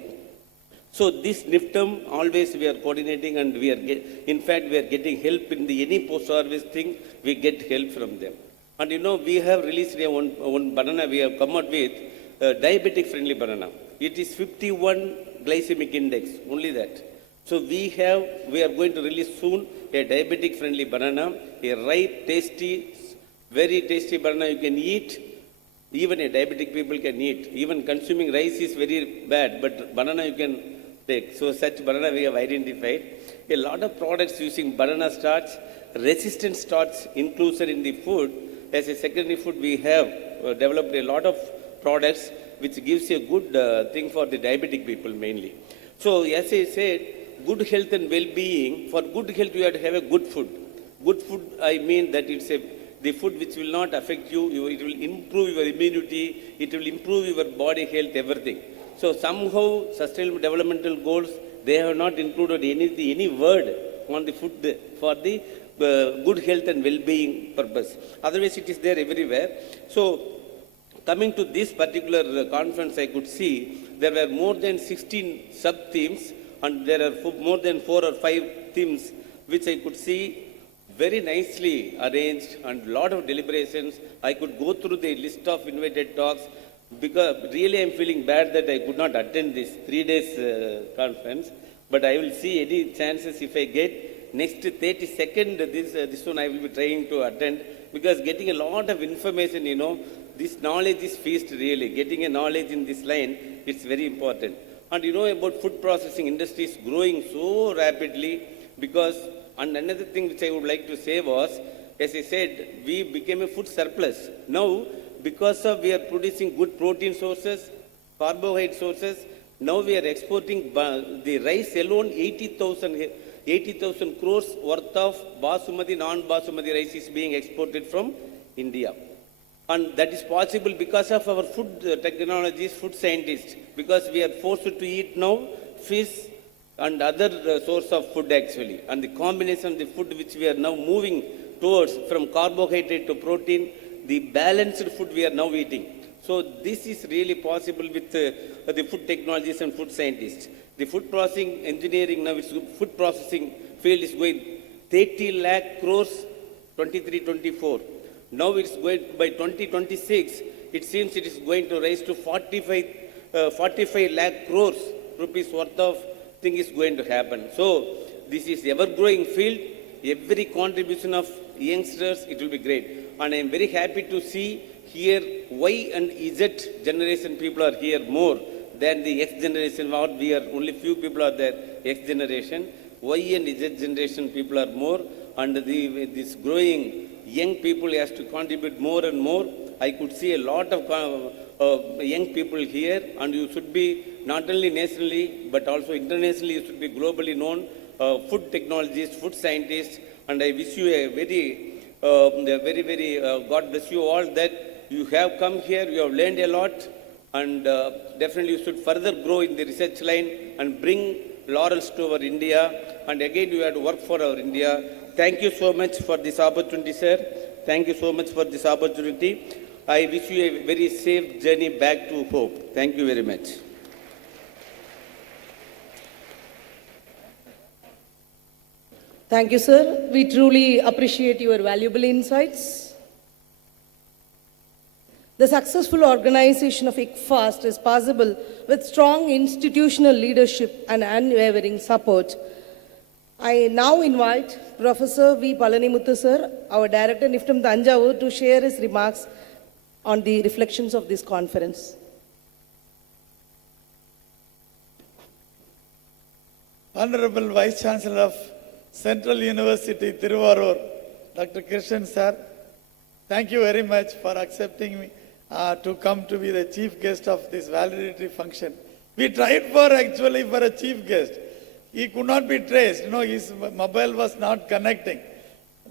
So this NIFTAM, always we are coordinating, and we are in fact we are getting help in the any post-harvest thing, we get help from them. And you know, we have released one banana, we have come out with diabetic friendly banana. It is 51 glycemic index, only that. So we are going to release soon a diabetic friendly banana, a ripe, tasty, very tasty banana you can eat. Even a diabetic people can eat. Even consuming rice is very bad, but banana you can take. So such banana we have identified. A lot of products using banana starch, resistant starch inclusion in the food. As a secondary food, we have developed a lot of products which gives a good thing for the diabetic people mainly. So as I said, good health and well-being. For good health, you have to have a good food. Good food, I mean that it's the food which will not affect you. It will improve your immunity. It will improve your body health, everything. So somehow, sustainable developmental goals, they have not included any word on the food for the good health and well-being purpose. Otherwise, it is there everywhere. So coming to this particular conference, I could see there were more than 16 sub-themes, and there are more than 4 or 5 themes which I could see very nicely arranged, and lot of deliberations. I could go through the list of invited talks, because really I'm feeling bad that I could not attend this 3 days conference, but I will see any chances if I get. Next 32nd, this one I will be trying to attend, because getting a lot of information, you know, this knowledge is feast really. Getting a knowledge in this line, it's very important. And you know about food processing industry is growing so rapidly, because, and another thing which I would like to say was, as I said, we became a food surplus. Now, because of we are producing good protein sources, carbohydrate sources, now we are exporting the rice alone, 80,000 crores worth of basmati, non-basmati rice is being exported from India. And that is possible because of our food technologies, food scientists, because we are forced to eat now fish and other source of food actually. And the combination of the food which we are now moving towards, from carbohydrate to protein, the balanced food we are now eating. So this is really possible with the food technologies and food scientists. The food processing engineering now, food processing field is going 30 lakh crores 23-24. Now it's going by 2026, it seems it is going to rise to 45 lakh crores rupees worth of thing is going to happen. So this is ever growing field. every contribution of youngsters, it will be great. And I am very happy to see here Y and Z generation people are here more than the X generation. What we are, only few people are there, X generation. Y and Z generation people are more, and this growing young people has to contribute more and more. I could see a lot of young people here, and you should be not only nationally but also internationally, you should be globally known, food technologists, food scientists, and I wish you a very, God bless you all that you have come here, you have learned a lot, and definitely you should further grow in the research line and bring laurels to our India, and again you have to work for our India. Thank you so much for this opportunity, sir. Thank you so much for this opportunity. I wish you a very safe journey back to hope. Thank you very much. Thank you, sir. We truly appreciate your valuable insights. The successful organization of ICFOST is possible with strong institutional leadership and unwavering support. I now invite Professor V. Palanimuthu sir, our Director NIFTAM Thanjavur, to share his remarks on the reflections of this conference. Honorable Vice Chancellor of Central University, Tiruvarur, Dr. Krishnan sir, thank you very much for accepting me to come to be the chief guest of this valedictory function. We tried for a chief guest. He could not be traced. His mobile was not connecting.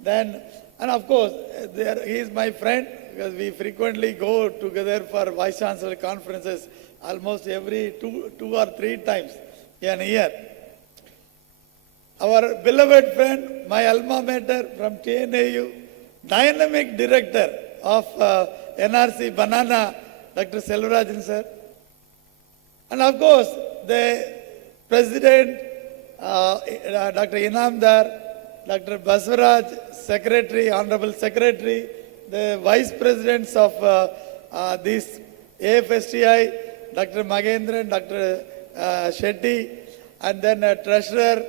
Then, and of course, he is my friend because we frequently go together for Vice Chancellor conferences almost every two or three times in a year. Our beloved friend, my alma mater from TNAU, dynamic director of NRC Banana, Dr. Selvarajan sir. And of course, the president, Dr. Inamdar, Dr. Baswaraj, secretary, honorable secretary, the vice presidents of this AFSTI, Dr. Magendran, Dr. Shetty, and then treasurer.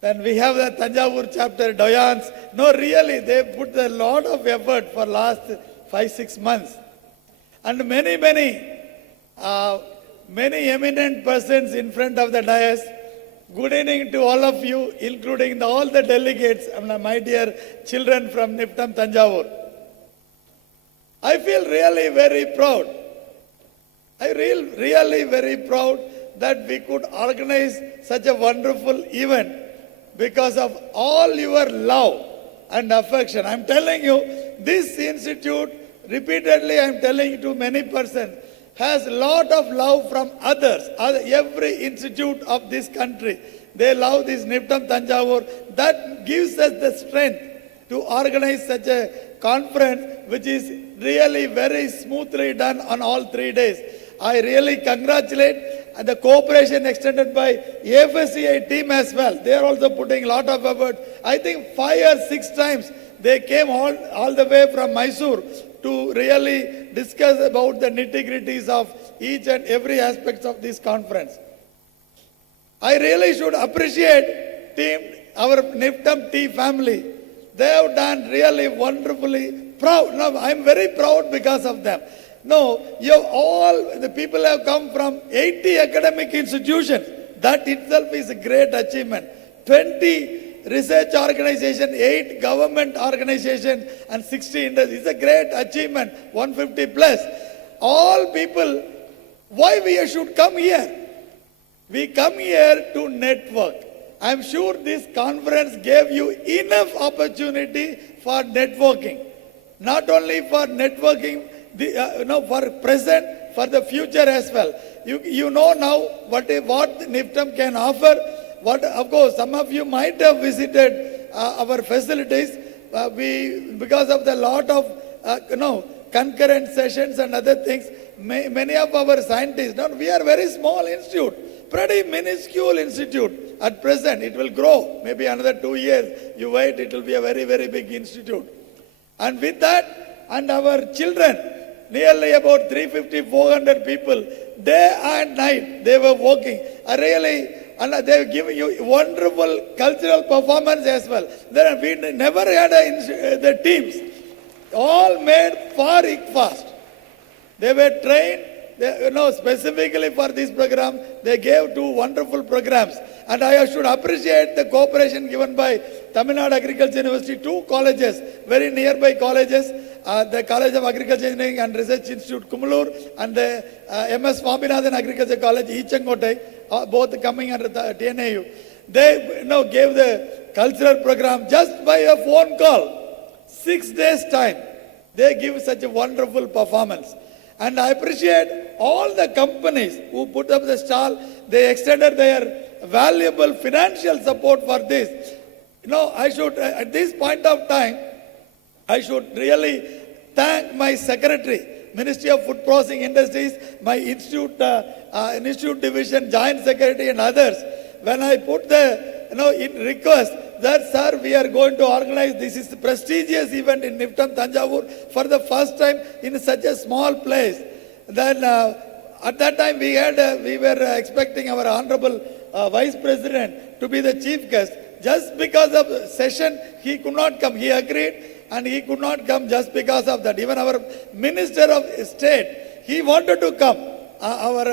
Then we have the Thanjavur chapter, Doyans. No, really, they put a lot of effort for last 5-6 months. And many eminent persons in front of the dais. Good evening to all of you, including all the delegates and my dear children from NIFTAM Thanjavur. I feel really very proud. I feel really very proud that we could organize such a wonderful event because of all your love and affection. I'm telling you, this institute, repeatedly I'm telling to many persons, has a lot of love from others. Every institute of this country, they love this NIFTAM Thanjavur. That gives us the strength to organize such a conference, which is really very smoothly done on all 3 days. I really congratulate the cooperation extended by AFSCI team as well. They are also putting a lot of effort. I think 5 or 6 times they came all the way from Mysore to really discuss about the nitty-gritties of each and every aspect of this conference. I really should appreciate our NIFTAM T family. They have done really wonderfully proud. No, I'm very proud because of them. No, the people have come from 80 academic institutions. That itself is a great achievement. 20 research organizations, 8 government organizations, and 60 industries. It's a great achievement, 150 plus. All people, why we should come here? We come here to network. I'm sure this conference gave you enough opportunity for networking. Not only for networking, for present, for the future as well. You know now what NIFTAM can offer. Of course, some of you might have visited our facilities. Because of the lot of concurrent sessions and other things, many of our scientists. Now we are very small institute, pretty minuscule institute at present. It will grow. Maybe another 2 years. You wait, it will be a very, very big institute. And with that, and our children, nearly about 350, 400 people, day and night, they were working. I really and they give you wonderful cultural performance as well. Then we never had the teams, all made for ICFOST. They were trained, specifically for this program. They gave 2 wonderful programs. And I should appreciate the cooperation given by Tamil Nadu Agriculture University, 2 colleges, very nearby colleges, the College of Agriculture Engineering and Research Institute, Kumulur, and the MS Swaminathan Agriculture College, Ichangotai, both coming under the TNAU. They gave the cultural program just by a phone call, 6 days time. They give such a wonderful performance. And I appreciate all the companies who put up the stall. They extended their valuable financial support for this. I should, at this point of time, I should really thank my secretary, Ministry of Food Processing Industries, my institute division, joint secretary and others. When I put the, in request that, sir, we are going to organize, this is a prestigious event in Niftam Thanjavur for the first time in such a small place. Then at that time we were expecting our Honorable Vice President to be the chief guest. Just because of the session, he could not come. He agreed and he could not come just because of that. Even our Minister of State, he wanted to come, our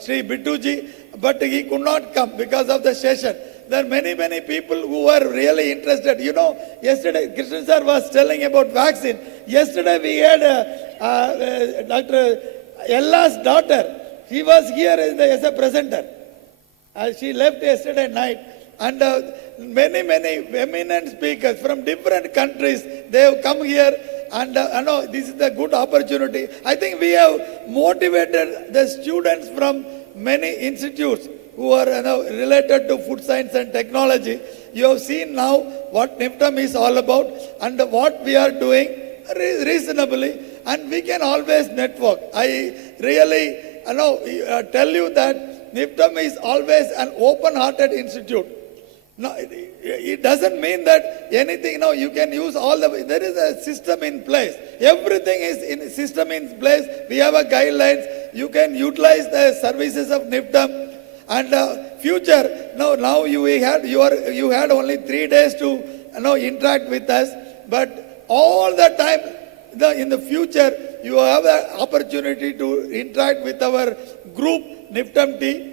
Sri Bittuji, but he could not come because of the session. There are many people who were really interested. Yesterday, Krishnan sir was telling about vaccine. Yesterday we had Dr. Ella's daughter. He was here as a presenter. She left yesterday night. And many eminent speakers from different countries, they have come here. And this is a good opportunity. I think we have motivated the students from many institutes who are related to food science and technology. You have seen now what NIFTAM is all about and what we are doing reasonably, and we can always network. I really tell you that NIFTAM is always an open-hearted institute. No, it doesn't mean that anything, you can use all there is a system in place. Everything is in system in place. We have a guidelines. You can utilize the services of NIFTAM. And future, now you had only 3 days to interact with us, but all the time in the future you have an opportunity to interact with our group, NIFTAM T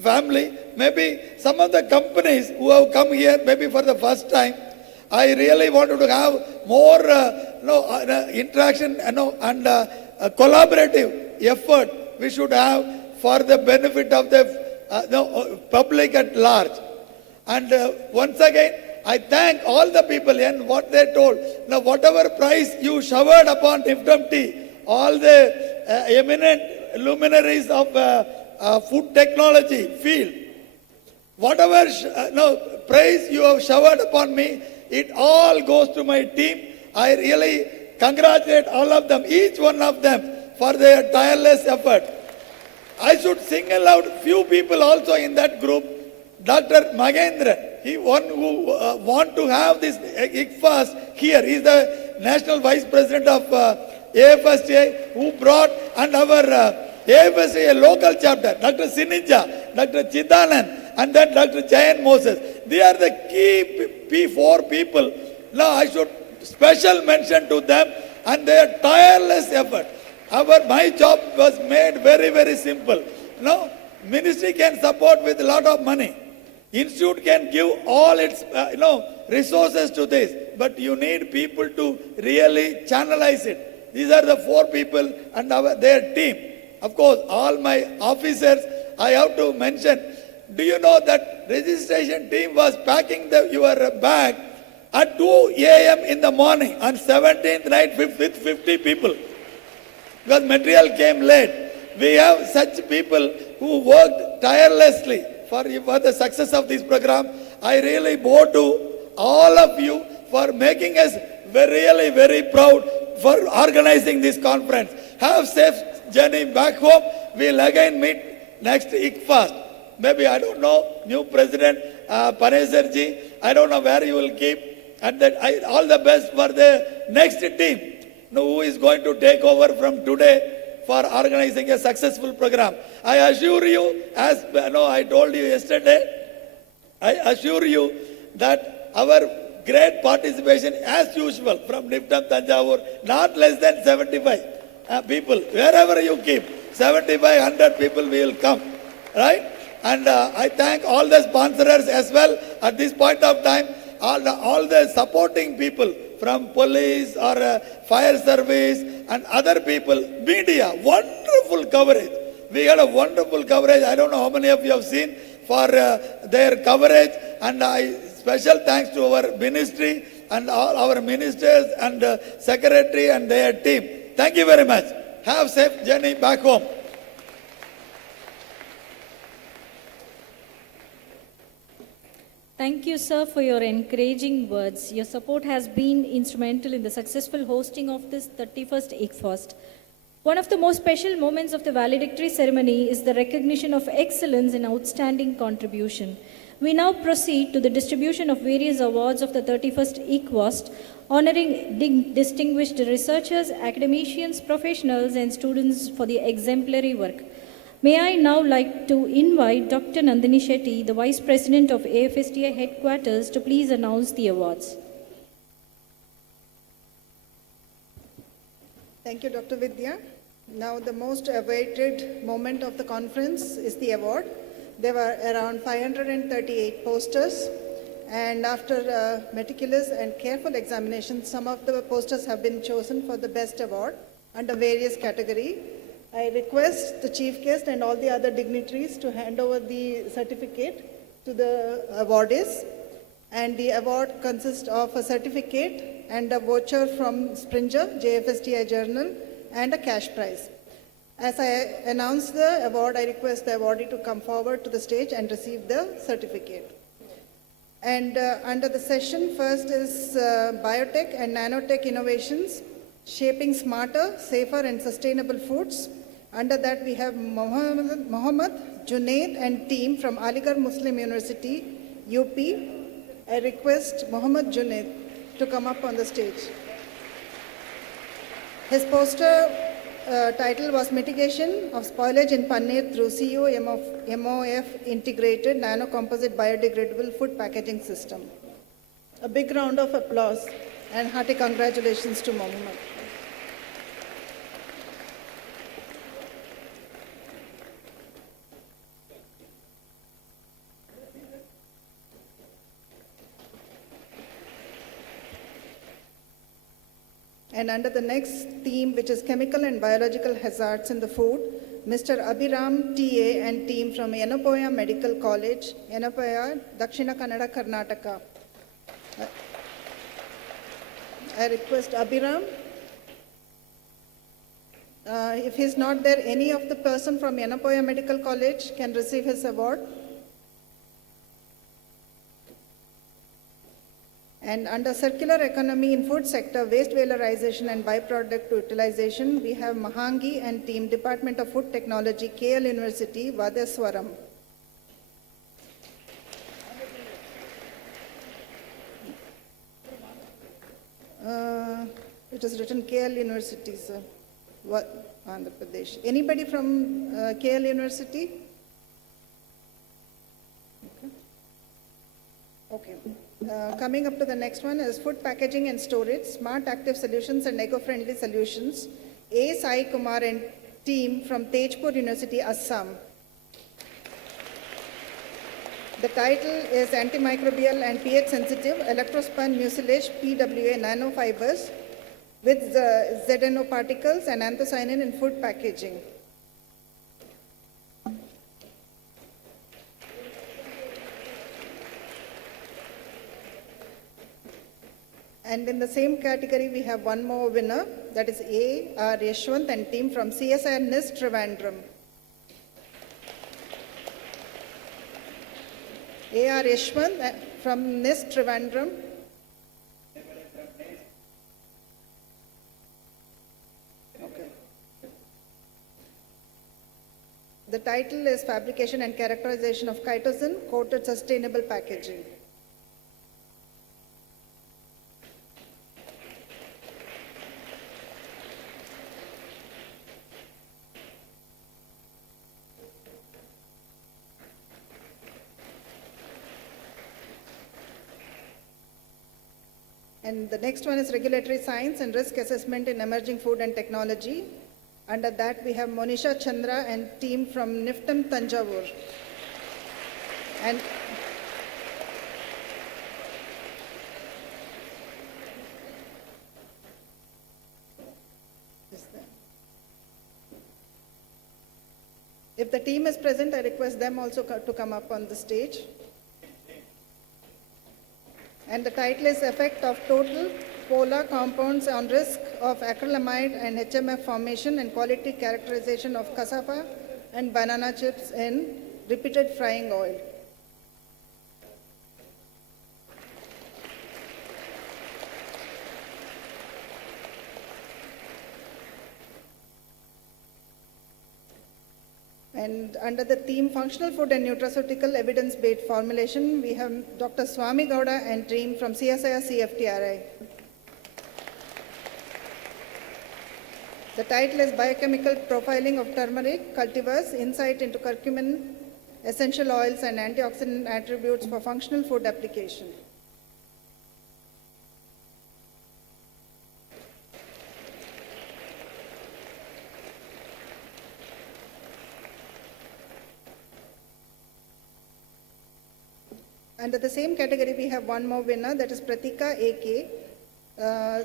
family. Maybe some of the companies who have come here maybe for the first time, I really wanted to have more interaction and collaborative effort we should have for the benefit of the public at large. And once again, I thank all the people and what they told. Now, whatever prize you showered upon NIFTAM T, all the eminent luminaries of food technology field, whatever praise you have showered upon me, it all goes to my team. I really congratulate all of them, each one of them, for their tireless effort. I should single out few people also in that group. Dr. Magendran, he one who want to have this ICFOST here. He is the National Vice President of AFSTA, who brought, and our AFSTA local chapter, Dr. Sinija, Dr. Chidanand, and then Dr. Jayan Moses. They are the key 4 people. Now I should special mention to them and their tireless effort. My job was made very simple. Ministry can support with a lot of money. Institute can give all its resources to this, but you need people to really channelize it. These are the 4 people and their team. Of course, all my officers, I have to mention. Do you know that registration team was packing your bag at 2 a.m. in the morning on 17th night with 50 people? Because material came late. We have such people who worked tirelessly for the success of this program. I really bow to all of you for making us very proud for organizing this conference. Have safe journey back home. We'll again meet next ICFOST. Maybe, I don't know, new president, Panesarji, I don't know where you will keep. And all the best for the next team, who is going to take over from today. for organizing a successful program. I assure you, as I told you yesterday, I assure you that our great participation as usual from Niptam Tanjavur, not less than 75 people, wherever you keep, 75, 100 people will come, right? And I thank all the sponsors as well at this point of time, all the supporting people from police or fire service and other people, media, wonderful coverage. We had a wonderful coverage. I don't know how many of you have seen for their coverage, and special thanks to our ministry and all our ministers and secretary and their team. Thank you very much. Have a safe journey back home. Thank you, sir, for your encouraging words. Your support has been instrumental in the successful hosting of this 31st ICFOST. One of the most special moments of the valedictory ceremony is the recognition of excellence in outstanding contribution. We now proceed to the distribution of various awards of the 31st ICFOST, honoring distinguished researchers, academicians, professionals, and students for their exemplary work. May I now like to invite Dr. Nandini Shetty, the Vice President of AFSTI Headquarters, to please announce the awards. Thank you, Dr. Vidya. Now the most awaited moment of the conference is the award. There were around 538 posters, and after meticulous and careful examination, some of the posters have been chosen for the best award under various categories. I request the chief guest and all the other dignitaries to hand over the certificate to the awardees. And the award consists of a certificate and a voucher from Springer, JFSTI Journal, and a cash prize. As I announce the award, I request the awardee to come forward to the stage and receive the certificate. And under the session, first is Biotech and Nanotech Innovations, Shaping Smarter, Safer and Sustainable Foods. Under that, we have Mohammed Junaid and team from Aligarh Muslim University, UP. I request Mohammed Junaid to come up on the stage. His poster title was Mitigation of Spoilage in Paneer through CU-MOF Integrated Nano-Composite Biodegradable Food Packaging System. A big round of applause and hearty congratulations to Mohammed. And under the next theme, which is Chemical and Biological Hazards in the Food, Mr. Abhiram TA and team from Yanapoya Medical College, Yanapoya, Dakshina Kannada, Karnataka. I request Abhiram. If he's not there, any of the person from Yanapoya Medical College can receive his award. And under Circular Economy in Food Sector, Waste Valorization and Byproduct Utilization, we have Mahangi and team, Department of Food Technology, KL University, Vadeswaram. It is written KL University, sir. What? Andhra Pradesh. Anybody from KL University? Okay. Coming up to the next one is Food Packaging and Storage, Smart Active Solutions and Eco-Friendly Solutions, A. Sai Kumar and team from Tejpur University, Assam. The title is Antimicrobial and pH Sensitive Electrospun Mucilage PWA Nanofibers with ZNO particles and anthocyanin in food packaging. And in the same category, we have one more winner, that is A. R. Yashwant and team from CSIR NIST Trivandrum. A. R. Yashwant from NIST Trivandrum. Okay. The title is Fabrication and Characterization of Chitosan Coated Sustainable Packaging. And the next one is regulatory science and risk assessment in emerging food and technology. Under that, we have Monisha Chandra and team from NIFTM Tanjavur. And if the team is present, I request them also to come up on the stage. And the title is Effect of Total Polar Compounds on Risk of Acrylamide and HMF Formation and Quality Characterization of Cassava and Banana Chips in Repeated Frying Oil. And under the theme Functional Food and Nutraceutical Evidence-Based Formulation, we have Dr. Swami Gowda and team from CSIR CFTRI. The title is Biochemical Profiling of Turmeric Cultivars, Insight into Curcumin, Essential Oils and Antioxidant Attributes for Functional Food Application. Under the same category, we have one more winner, that is Pratika AK.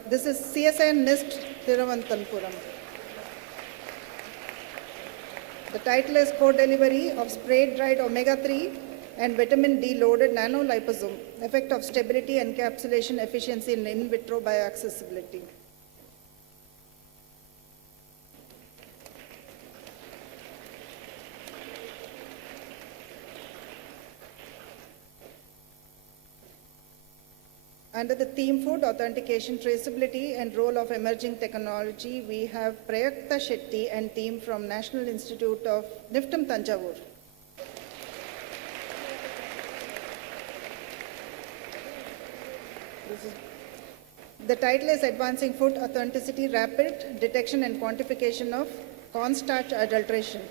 This is CSI NIST Thiruvananthapuram. The title is Co-Delivery of Sprayed Dried Omega-3 and Vitamin D Loaded Nanoliposome, Effect of Stability, Encapsulation Efficiency in Vitro Bioaccessibility. Under the theme Food Authentication, Traceability and Role of Emerging Technology, we have Prayakta Shetty and team from National Institute of NIFTM Tanjavur. The title is Advancing Food Authenticity, Rapid Detection and Quantification of Cornstarch Adulteration.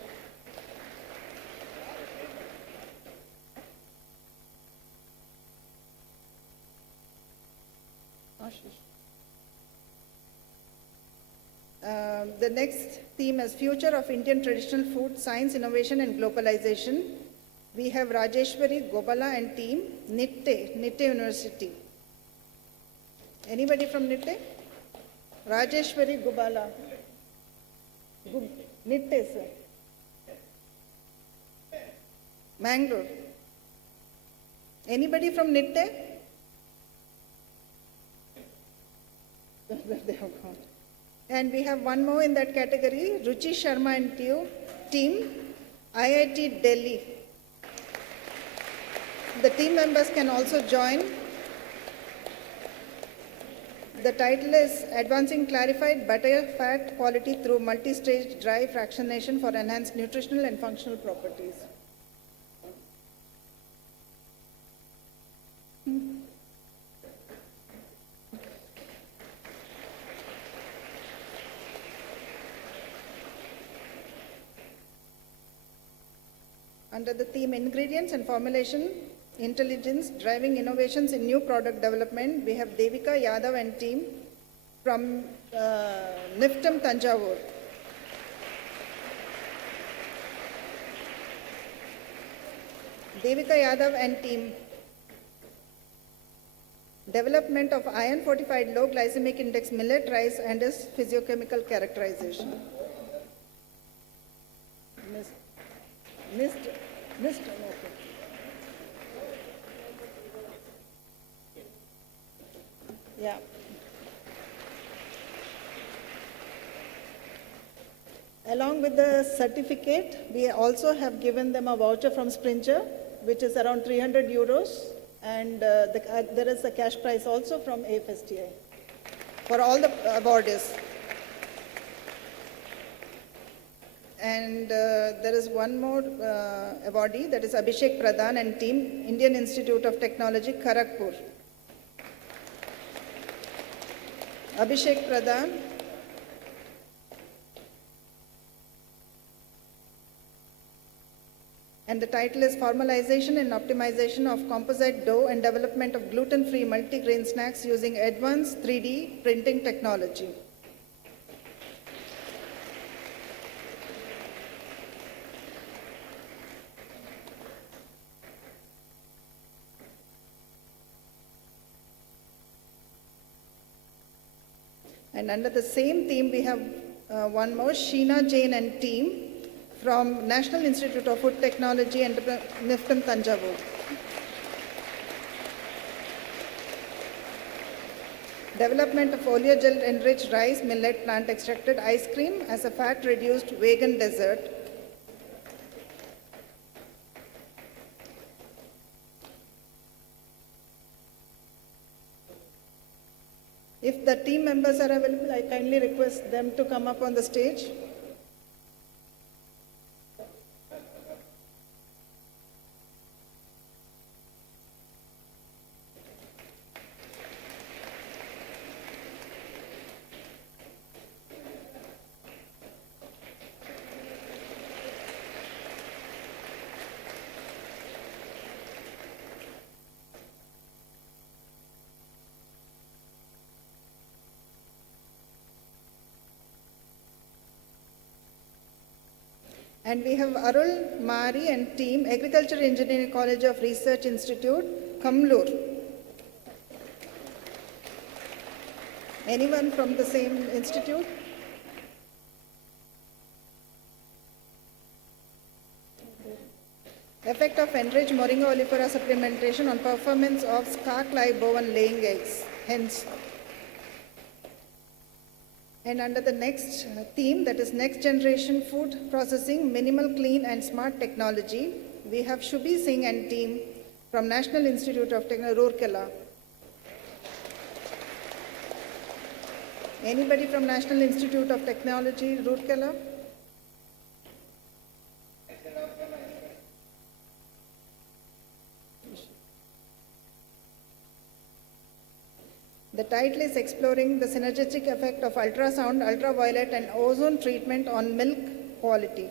The next theme is Future of Indian Traditional Food, Science, Innovation and Globalization. We have Rajeshwari Gobala and team, NITTE University. Anybody from NITTE? Rajeshwari Gobala. NITTE, sir. Mangalore. Anybody from NITTE? Where they have gone. And we have one more in that category, Ruchi Sharma and team, IIT Delhi. The team members can also join. The title is Advancing Clarified Butter Fat Quality Through Multi-Stage Dry Fractionation for Enhanced Nutritional and Functional Properties. Under the theme Ingredients and Formulation Intelligence Driving Innovations in New Product Development, we have Devika Yadav and team from NIFTM Tanjavur. Devika Yadav and team, Development of Iron Fortified Low Glycemic Index Millet Rice and its Physiochemical Characterization. Missed. Okay. Yeah. Along with the certificate, we also have given them a voucher from Springer, which is around 300 euros, and there is a cash prize also from AFSTI for all the awardees. And there is one more awardee, that is Abhishek Pradhan and team, Indian Institute of Technology, Kharagpur. Abhishek Pradhan. And the title is Formalization and Optimization of Composite Dough and Development of Gluten-Free Multigrain Snacks Using Advanced 3D Printing Technology. And under the same theme, we have one more, Sheena Jain and team from National Institute of Food Technology and NIFTM Thanjavur. Development of oleogel enriched rice millet plant extracted ice cream as a fat reduced vegan dessert. If the team members are available, I kindly request them to come up on the stage. And we have Arul Mari and team, Agriculture Engineering College of Research Institute, Kamlur. Anyone from the same institute? Effect of enriched Moringa oleifera supplementation on performance of scark live bowen laying eggs, hence. And under the next theme, that is next generation food processing, minimal clean and smart technology, we have Shubhi Singh and team from National Institute of Technology, Rourkela. Anybody from National Institute of Technology, Rourkela? The title is Exploring the Synergistic Effect of Ultrasound, Ultraviolet and Ozone Treatment on Milk Quality.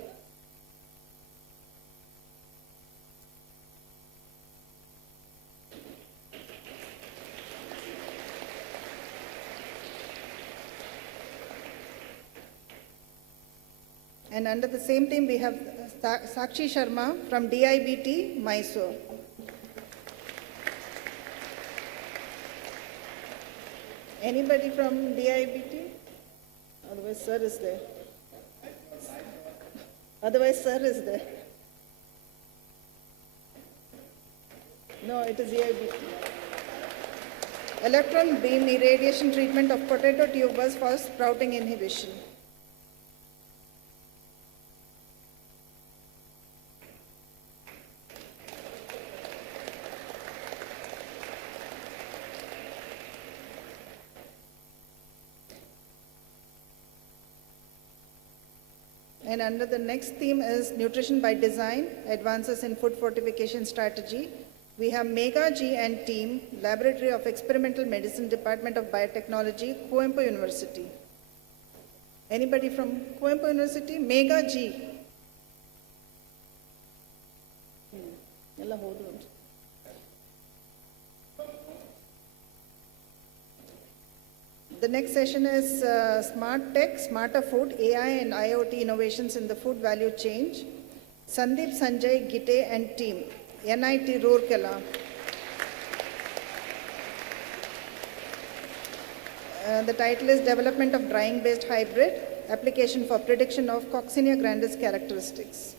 And under the same theme, we have Sakshi Sharma from DIBT, Mysore. Anybody from DIBT? Otherwise, sir is there. Otherwise, sir is there. No, it is DIBT. Electron beam irradiation treatment of potato tubers for sprouting inhibition. And under the next theme is Nutrition by Design, Advances in Food Fortification Strategy. We have Megha G and team, Laboratory of Experimental Medicine, Department of Biotechnology, Coimbatore University. Anybody from Coimbatore University? Megha G. The next session is Smart Tech, Smarter Food, AI and IoT Innovations in the Food Value Chain. Sandeep Sanjay Gite and team, NIT Rourkela. The title is Development of Drying Based Hybrid, Application for Prediction of Coccinia grandis Characteristics.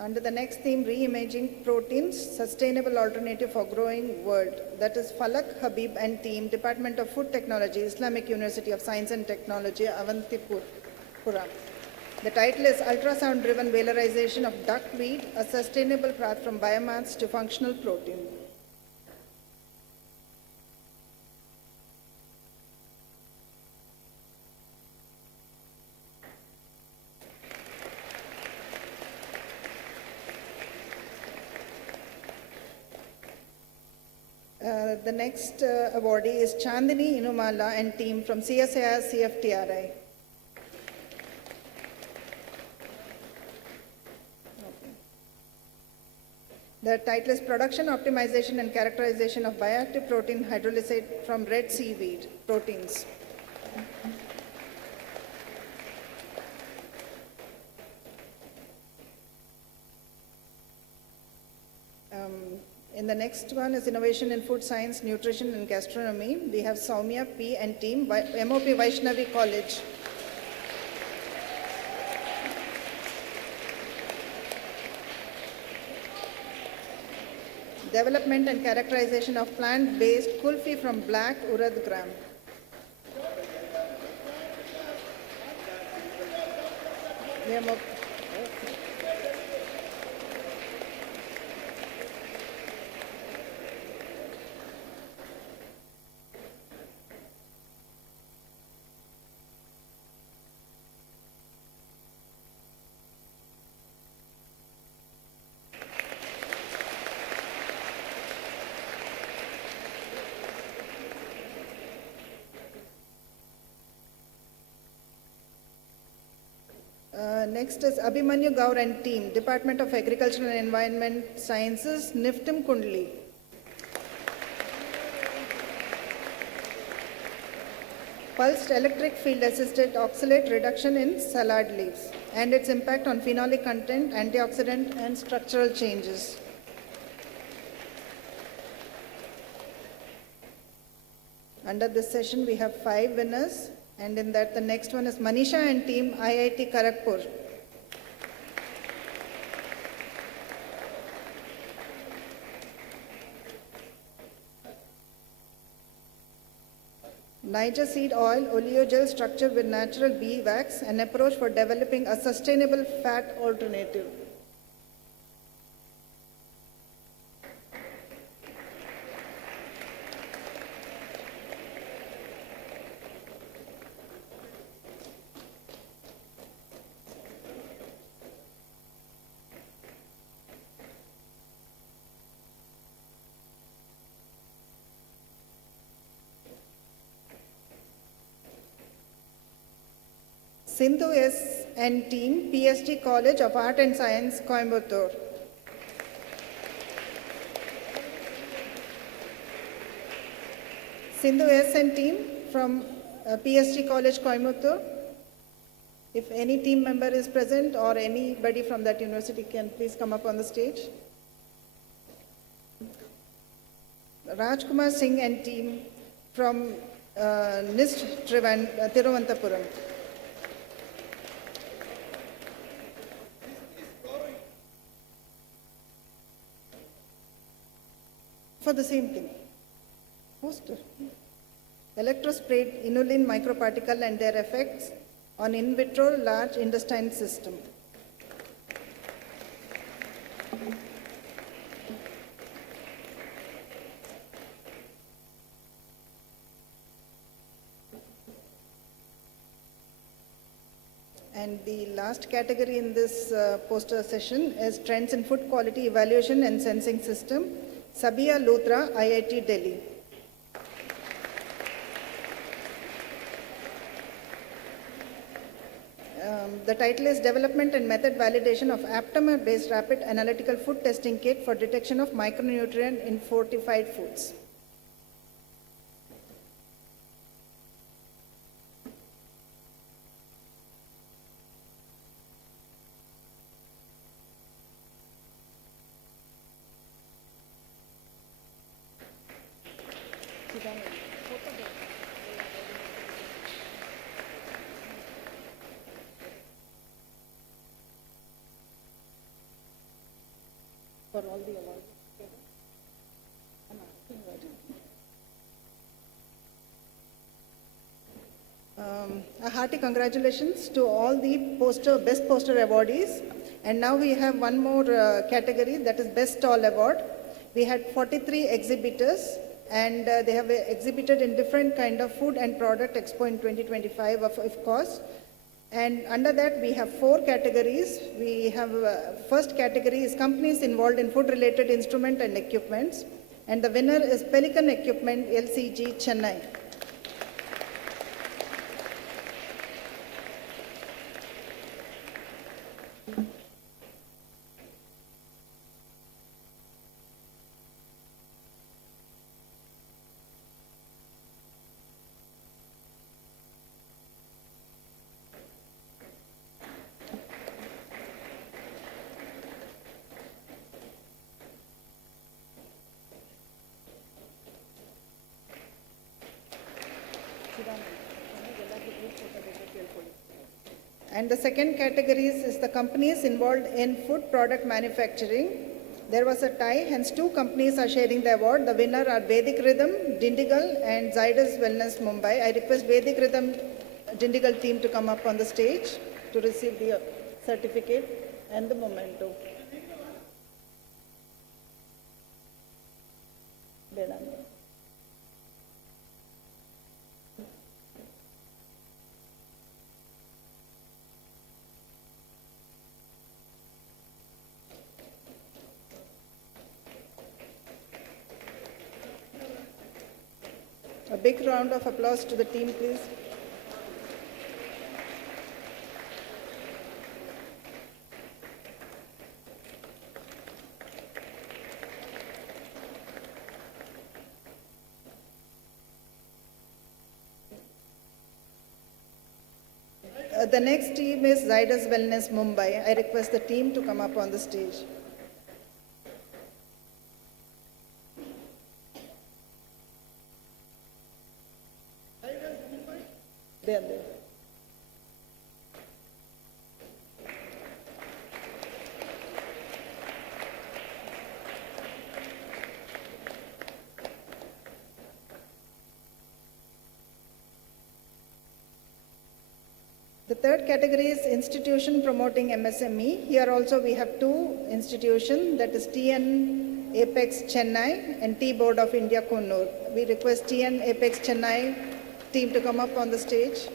Under the next theme, Reimaging Proteins, Sustainable Alternative for Growing World. That is Falak Habib and team, Department of Food Technology, Islamic University of Science and Technology, Avantipura. The title is Ultrasound-Driven Valorization of Duckweed, a Sustainable Path from Biomass to Functional Protein. The next awardee is Chandini Inumala and team from CSIR CFTRI. The title is Production, Optimization and Characterization of Bioactive Protein Hydrolysate from Red Seaweed Proteins. In the next one is Innovation in Food Science, Nutrition and Gastronomy. We have Soumya P and team, MOP Vaishnavi College. Development and characterization of plant-based kulfi from black urad gram. Next is Abhimanyu Gaur and team, Department of Agriculture and Environment Sciences, Niftim Kundli. Pulsed electric field assisted oxalate reduction in salad leaves and its impact on phenolic content, antioxidant and structural changes. Under this session we have 5 winners. And in that, the next one is Manisha and team, IIT Kharagpur. Niger seed oil, oleogel structure with natural bee wax, an approach for developing a sustainable fat alternative. Sindhu S and team, PSG College of Art and Science, Coimbatore. Sindhu S and team from PSG College, Coimbatore. If any team member is present or anybody from that university can please come up on the stage. Rajkumar Singh and team from NIST Thiruvananthapuram. For the same thing. Poster. Electrosprayed inulin microparticle and their effects on in vitro large intestine system. And the last category in this poster session is Trends in Food Quality Evaluation and Sensing System. Sabia Luthra, IIT Delhi. The title is Development and Method Validation of Aptamer-based Rapid Analytical Food Testing Kit for Detection of Micronutrient in Fortified Foods. For all the awards. A hearty congratulations to all the best poster awardees. And now we have one more category, that is Best Stall Award. We had 43 exhibitors and they have exhibited in different kind of food and product expo in 2025 of course. And under that we have 4 categories. We have first category is companies involved in food related instrument and equipments. And the winner is Pelican Equipment LCG, Chennai. And the second category is the companies involved in food product manufacturing. There was a tie, hence two companies are sharing the award. The winner are Vedic Rhythm, Dindigal, and Zydus Wellness, Mumbai. I request Vedic Rhythm Dindigal team to come up on the stage to receive the certificate and the memento. A big round of applause to the team, please. The next team is Zydus Wellness, Mumbai. I request the team to come up on the stage. There. The third category is institution promoting MSME. Here also we have two institutions, that is TN Apex Chennai and Tea Board of India Kannur. We request TN Apex Chennai team to come up on the stage.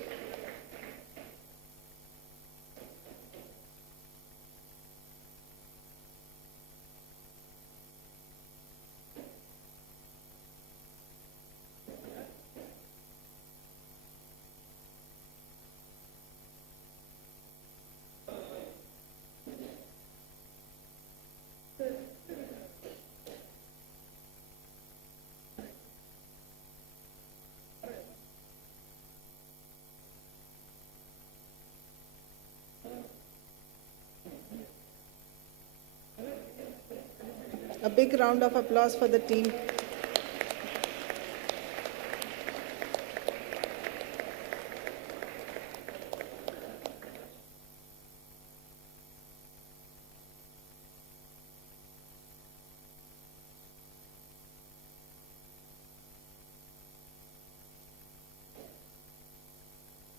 A big round of applause for the team.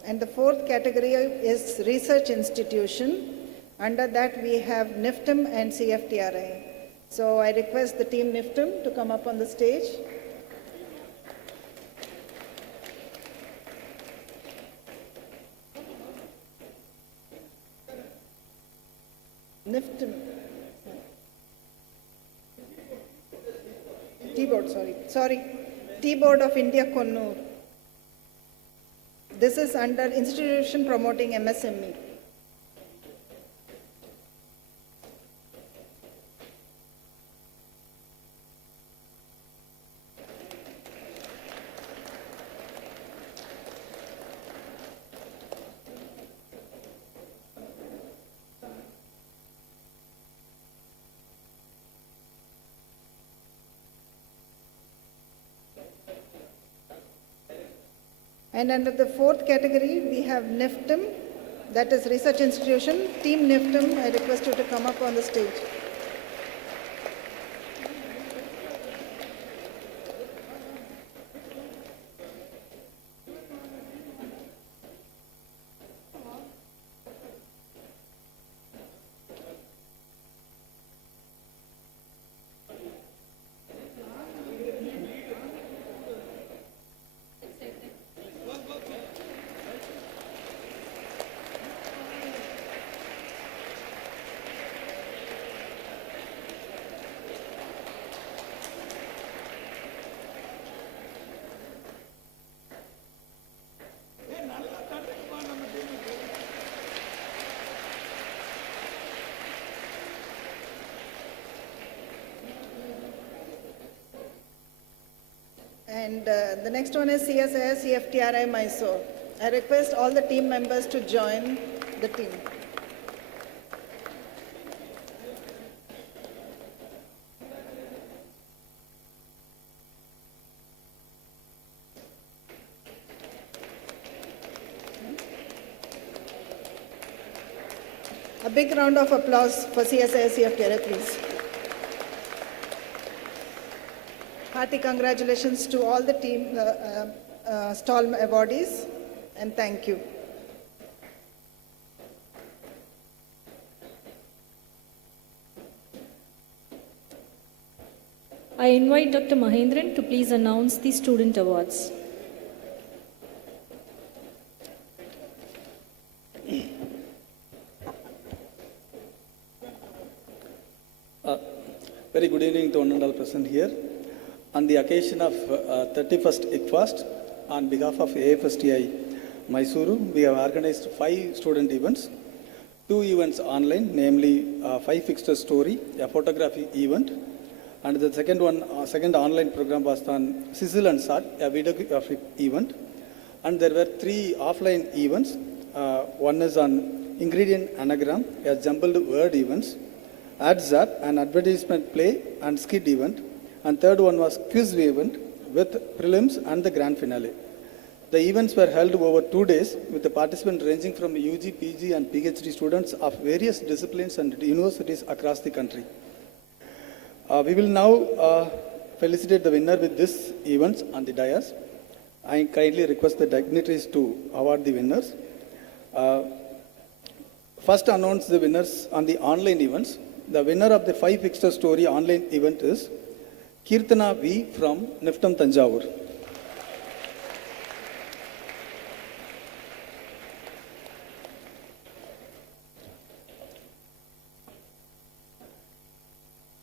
And the fourth category is research institution. Under that we have NIFTM and CFTRI. So I request the team NIFTM to come up on the stage. NIFTM. T-Board, sorry. T-Board of India, Kannur. This is under institution promoting MSME. And under the fourth category, we have NIFTM, that is Research Institution. Team NIFTM, I request you to come up on the stage. And the next one is CSIS CFTRI Mysore. I request all the team members to join the team. A big round of applause for CSIS CFTRI, please. Hearty congratulations to all the team stall awardees, and thank you. I invite Dr. Mahendran to please announce the student awards. Very good evening to one and all present here. On the occasion of 31st ICFOST, on behalf of AFSTI Mysuru, we have organized 5 student events. 2 events online, namely 5 fixed story, a photography event, and the second online program was on Sizzle and Salt, a videographic event. And there were 3 offline events. One is on ingredient anagram, a jumbled word events, Ads App, an advertisement play and skit event, and third one was quiz event with prelims and the grand finale. The events were held over 2 days with the participants ranging from UG, PG and PhD students of various disciplines and universities across the country. We will now felicitate the winner with this events on the dais. I kindly request the dignitaries to award the winners. First announce the winners on the online events. The winner of the 5 fixed story online event is Kirtana V from Niftam Tanjavur.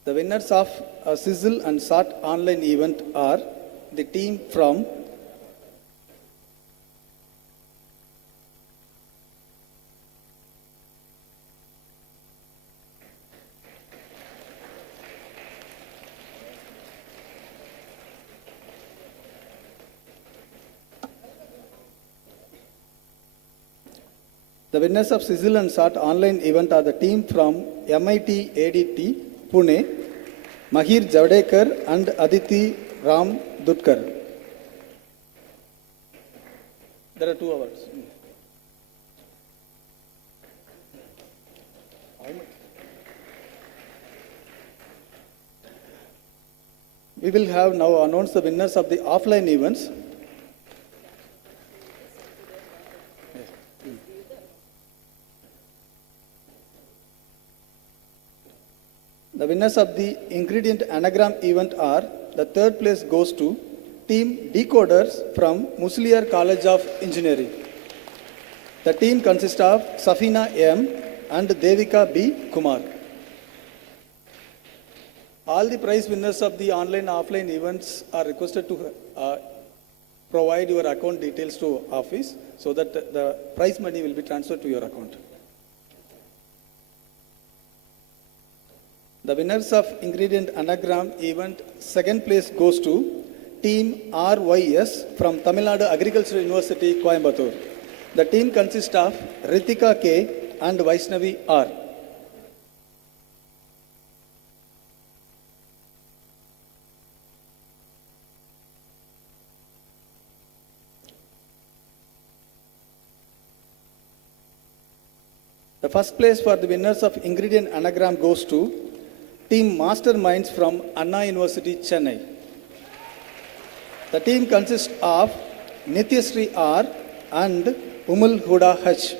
The winners of a Sizzle and Salt online event are the team from The winners of Sizzle and Salt online event are the team from MIT ADT, Pune, Mahir Javadekar and Aditi Ram Dutkar. There are 2 awards. We will have now announced the winners of the offline events. The winners of the ingredient anagram event are, the 3rd place goes to Team Decoders from Musliar College of Engineering. The team consists of Safina M and Devika B. Kumar. All the prize winners of the online and offline events are requested to provide your account details to office so that the prize money will be transferred to your account. The winners of ingredient anagram event 2nd place goes to Team RYS from Tamil Nadu Agricultural University, Coimbatore. The team consists of Ritika K and Vaishnavi R. The first place for the winners of ingredient anagram goes to Team Masterminds from Anna University, Chennai. The team consists of Nityasri R and Umul Huda H.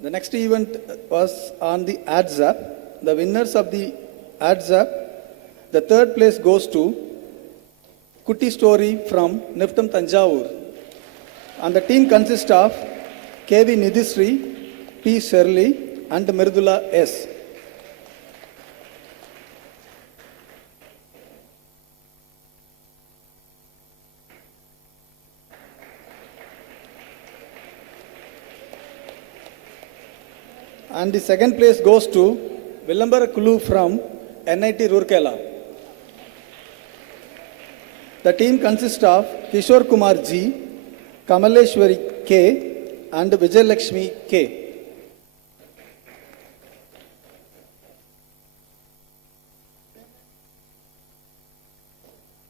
The next event was on the Ads App. The winners of the Ads App, the 3rd place goes to Kutti Story from Niftam Tanjavur. And the team consists of KV Nidhisri, P. Shirley and Mirdula S. And the second place goes to Villambar Kulu from NIT Roorkela. The team consists of Kishore Kumar G, Kamaleshwari K, and Vijay Lakshmi K.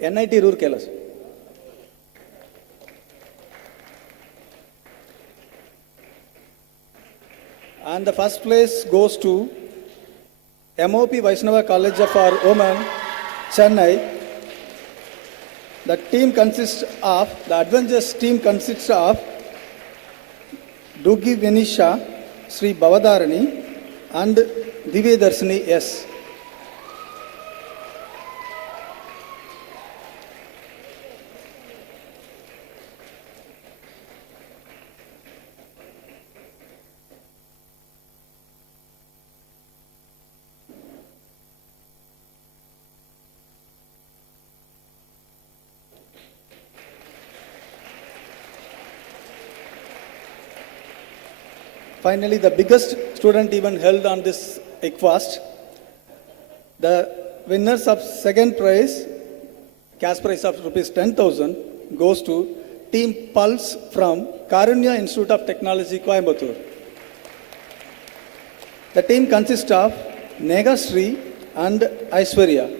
NIT Roorkela. And the first place goes to MOP Vaishnava College for Women, Chennai. The Adventures team consists of Dugi Venisha, Sri Bavadarani, and Divyadarshini S. Finally, the biggest student event held on this ICFOST. The winners of second prize, cash prize of rupees 10,000, goes to Team Pulse from Karunya Institute of Technology, Coimbatore. The team consists of Negasri and Aishwarya.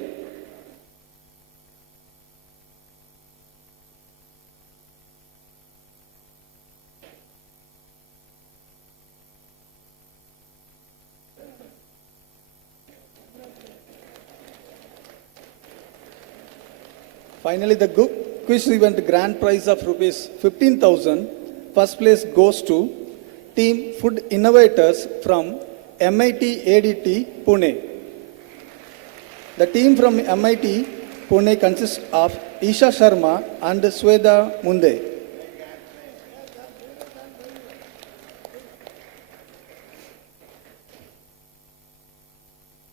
Finally, the quiz event grand prize of rupees 15,000. First place goes to Team Food Innovators from MIT ADT, Pune. The team from MIT, Pune consists of Isha Sharma and Sweda Munde.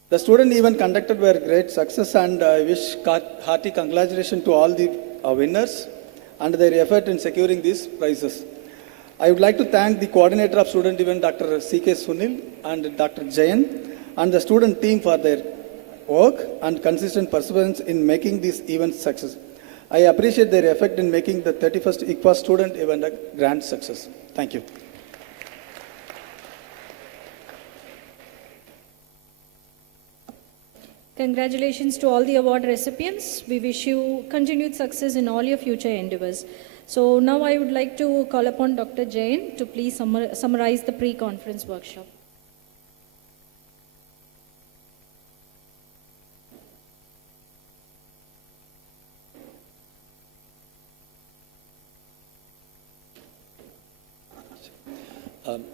The student event conducted were great success, and I wish hearty congratulations to all the winners and their effort in securing these prizes. I would like to thank the coordinator of student event, Dr. C.K. Sunil and Dr. Jayan, and the student team for their work and consistent perseverance in making this event success. I appreciate their effort in making the 31st ICFOST student event a grand success. Thank you. Congratulations to all the award recipients. We wish you continued success in all your future endeavors. So now I would like to call upon Dr. Jain to please summarize the pre-conference workshop.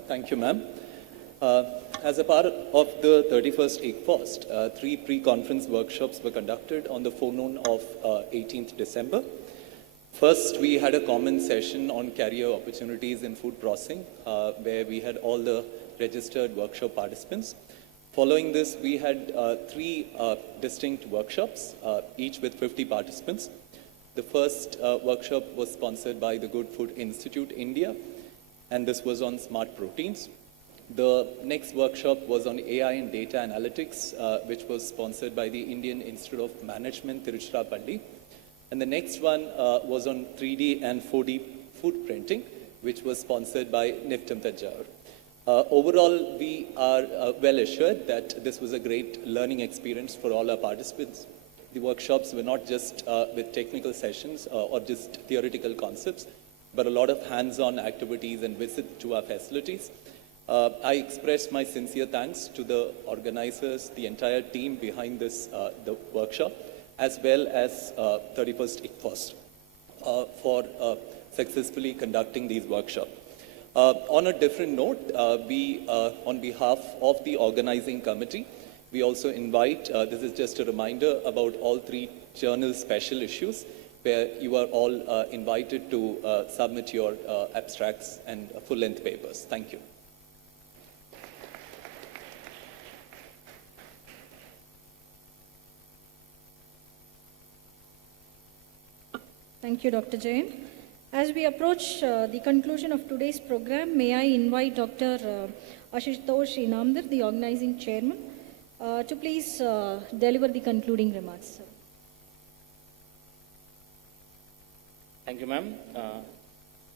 Thank you, ma'am. As a part of the 31st ICFOST, 3 pre-conference workshops were conducted on the forenoon of 18th December. First, we had a common session on career opportunities in food processing, where we had all the registered workshop participants. Following this, we had 3 distinct workshops, each with 50 participants. The first workshop was sponsored by the Good Food Institute, India, and this was on smart proteins. The next workshop was on AI and data analytics, which was sponsored by the Indian Institute of Management, Tiruchirappalli. And the next one was on 3D and 4D food printing, which was sponsored by NIFTM Tanjavur. Overall, we are well assured that this was a great learning experience for all our participants. The workshops were not just with technical sessions or just theoretical concepts, but a lot of hands-on activities and visit to our facilities. I express my sincere thanks to the organizers, the entire team behind this the workshop, as well as 31st ICFOST for successfully conducting these workshops. On a different note, we, on behalf of the organizing committee, we also invite, this is just a reminder about all 3 journal special issues, where you are all invited to submit your abstracts and full-length papers. Thank you. Thank you, Dr. Jain. As we approach the conclusion of today's program, may I invite Dr. Ashutosh Inamdar, the organizing chairman, to please deliver the concluding remarks. Sir. Thank you, ma'am.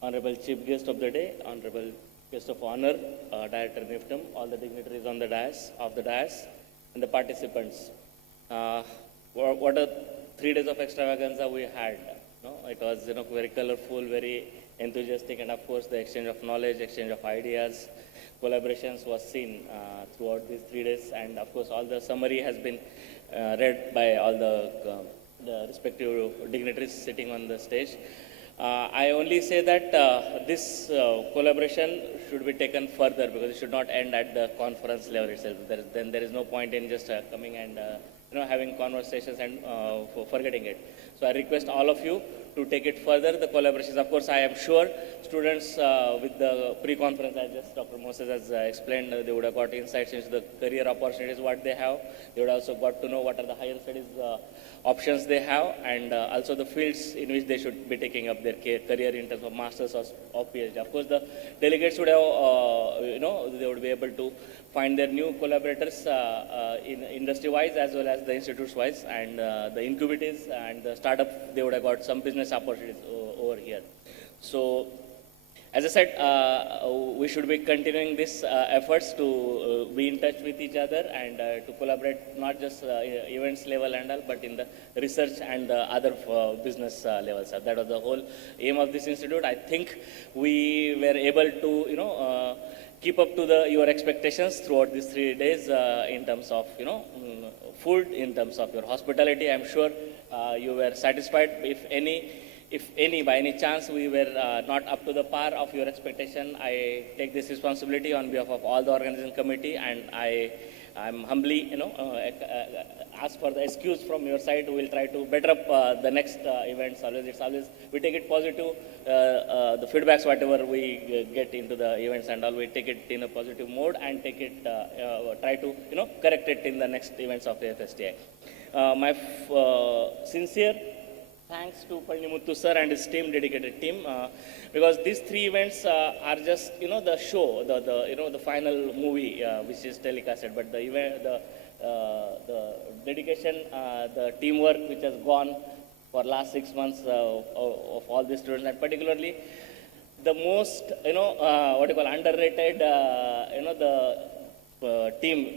Honorable Chief Guest of the day, Honorable Guest of Honor, Director NIFTM, all the dignitaries on the dais, and the participants. What a 3 days of extravaganza we had. No? It was very colorful, very enthusiastic, and of course the exchange of knowledge, exchange of ideas, collaborations was seen throughout these 3 days, and of course all the summary has been read by all the respective dignitaries sitting on the stage. I only say that this collaboration should be taken further because it should not end at the conference level itself. Then there is no point in just coming and having conversations and forgetting it. So I request all of you to take it further, the collaborations. Of course, I am sure students with the pre-conference, as just Dr. Moses has explained, they would have got insights into the career opportunities, what they have. They would also got to know what are the higher studies options they have, and also the fields in which they should be taking up their career in terms of masters or PhD. Of course, the delegates would have, they would be able to find their new collaborators in industry-wise as well as the institutes-wise, and the incubators and the startup, they would have got some business opportunities over here. So, as I said, we should be continuing these efforts to be in touch with each other and to collaborate not just events level and all, but in the research and the other business levels. That was the whole aim of this institute. I think we were able to, keep up to your expectations throughout these 3 days in terms of, food, in terms of your hospitality. I'm sure you were satisfied. If any, by any chance, we were not up to the par of your expectation, I take this responsibility on behalf of all the organizing committee, and I'm humbly, ask for the excuse from your side. We will try to better up the next events. Always, we take it positive. The feedbacks, whatever we get into the events and all, we take it in a positive mode and take it, try to, correct it in the next events of the FSTI. My sincere thanks to Palnimuthu sir and his team, dedicated team, because these 3 events are just, the show, the final movie which is telecasted. But the event, the dedication, the teamwork which has gone for last 6 months of all the students, and particularly the most, underrated, the team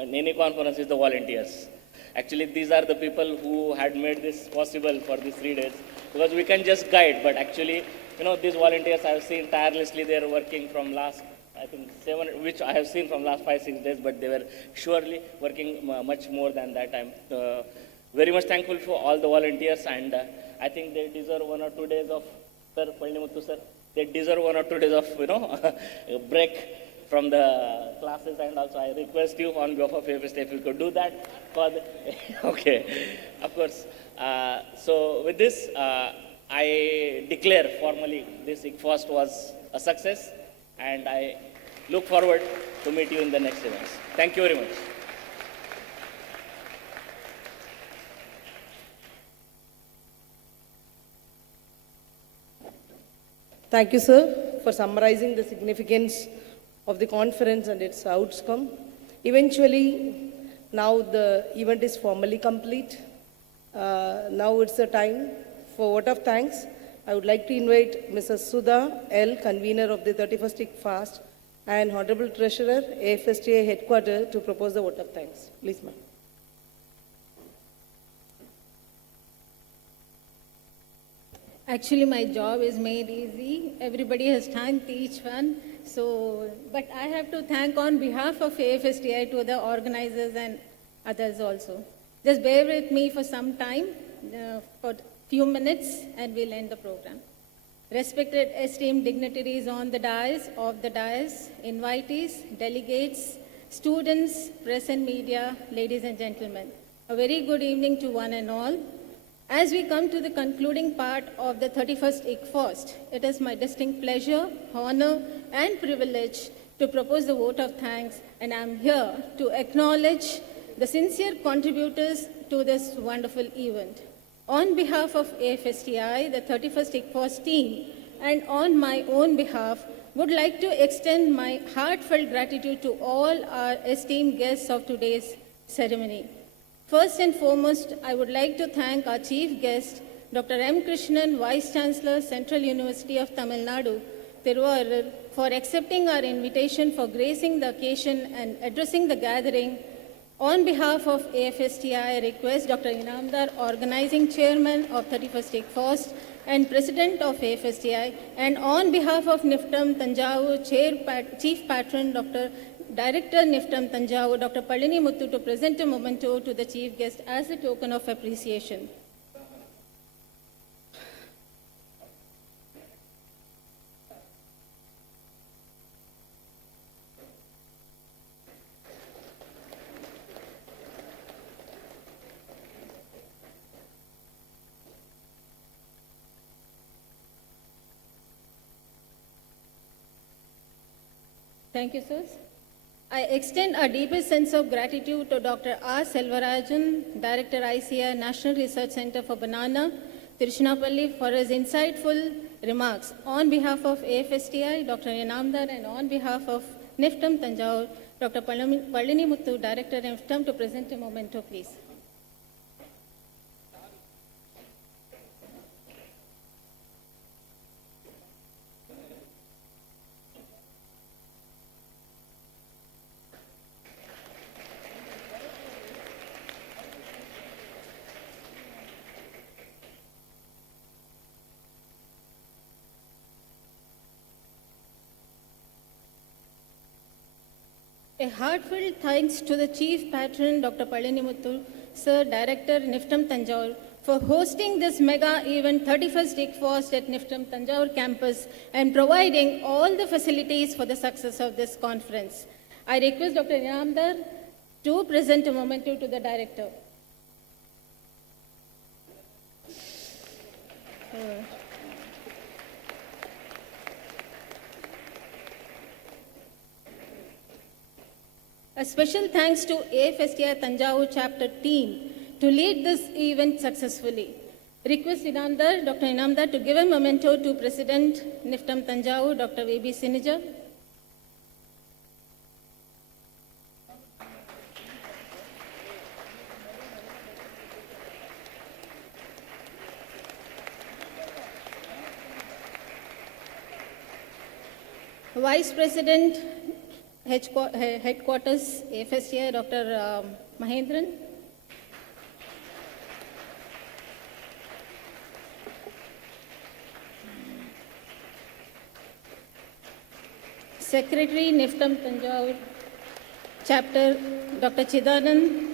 in any conference is the volunteers. Actually, these are the people who had made this possible for these 3 days, because we can just guide, but actually, these volunteers I have seen tirelessly. They are working from last, I think 7, which I have seen from last 5-6 days, but they were surely working much more than that. I'm very much thankful for all the volunteers, and I think they deserve 1 or 2 days of, sir, Palnimuthu sir, they deserve 1 or 2 days of, a break from the classes, and also I request you on behalf of FST if you could do that for the okay, of course. So with this, I declare formally this ICFOST was a success, and I look forward to meet you in the next events. Thank you very much. Thank you, sir, for summarizing the significance of the conference and its outcome. Eventually, now the event is formally complete. Now it's the time for vote of thanks. I would like to invite Mrs. Sudha L., convener of the 31st ICFOST, and Honorable Treasurer, AFSTA Headquarters, to propose the vote of thanks. Please, ma'am. Actually, my job is made easy. Everybody has thanked each one. So, but I have to thank on behalf of AFSTI to the organizers and others also. Just bear with me for some time, for few minutes, and we'll end the program. Respected esteemed dignitaries on the dais, invitees, delegates, students, press and media, ladies and gentlemen, a very good evening to one and all. As we come to the concluding part of the 31st ICFOST, it is my distinct pleasure, honor, and privilege to propose the vote of thanks, and I'm here to acknowledge the sincere contributors to this wonderful event. On behalf of AFSTI, the 31st ICFOST team, and on my own behalf, would like to extend my heartfelt gratitude to all our esteemed guests of today's ceremony. First and foremost, I would like to thank our chief guest, Dr. M. Krishnan, Vice Chancellor, Central University of Tamil Nadu, Thiruvarur, for accepting our invitation for gracing the occasion and addressing the gathering. On behalf of AFSTI, I request Dr. Inamdar, Organizing Chairman of 31st ICFOST and President of AFSTI, and on behalf of NIFTAM Tanjavur Chief Patron, Director NIFTAM Tanjavur, Dr. Palini Muthu, to present a memento to the chief guest as a token of appreciation. Thank you, sirs. I extend a deepest sense of gratitude to Dr. R. Selvarajan, Director ICI, National Research Center for Banana, Tiruchinapalli, for his insightful remarks. On behalf of AFSTI, Dr. Inamdar, and on behalf of NIFTAM Tanjavur, Dr. Palini Muthu, Director NIFTAM, to present a memento, please. A heartfelt thanks to the Chief Patron, Dr. Palini Muthu, Sir, Director, NIFTAM Tanjavur, for hosting this mega event, 31st ICFOST at NIFTAM Tanjavur campus, and providing all the facilities for the success of this conference. I request Dr. Inamdar to present a memento to the Director. A special thanks to AFSTI Tanjavur chapter team to lead this event successfully. Request Dr. Inamdar to give a memento to President NIFTAM Tanjavur, Dr. V.B. Sinija. Vice President, Headquarters, AFSTI, Dr. Mahendran. Secretary, NIFTAM Tanjavur Chapter, Dr. Chidanand.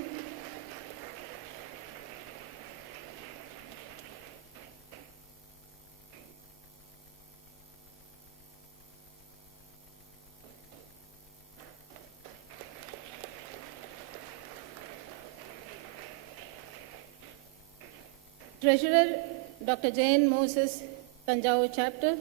Treasurer, Dr. Jain Moses, Tanjavur Chapter.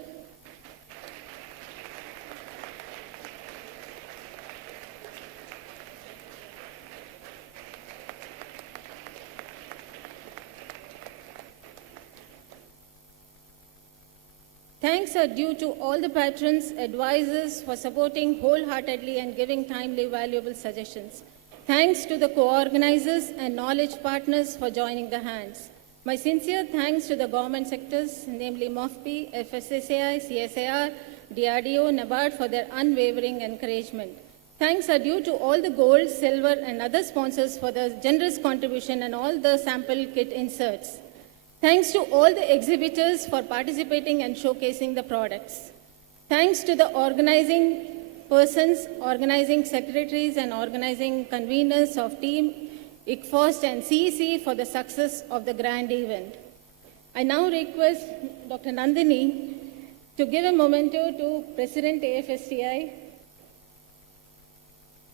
Thanks are due to all the patrons, advisors for supporting wholeheartedly and giving timely, valuable suggestions. Thanks to the co-organizers and knowledge partners for joining the hands. My sincere thanks to the government sectors, namely MOFPI, FSSAI, CSIR, DRDO, NABARD for their unwavering encouragement. Thanks are due to all the gold, silver and other sponsors for the generous contribution and all the sample kit inserts. Thanks to all the exhibitors for participating and showcasing the products. Thanks to the organizing persons, organizing secretaries and organizing conveners of team ICFOST and CEC for the success of the grand event. I now request Dr. Nandini to give a memento to President AFSTI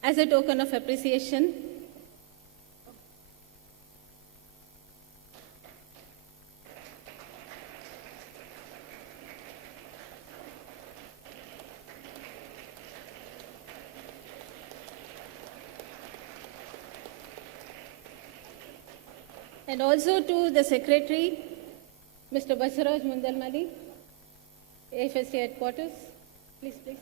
as a token of appreciation. And also to the Secretary, Mr. Basaraj Mundalmali, AFST headquarters. Please, please.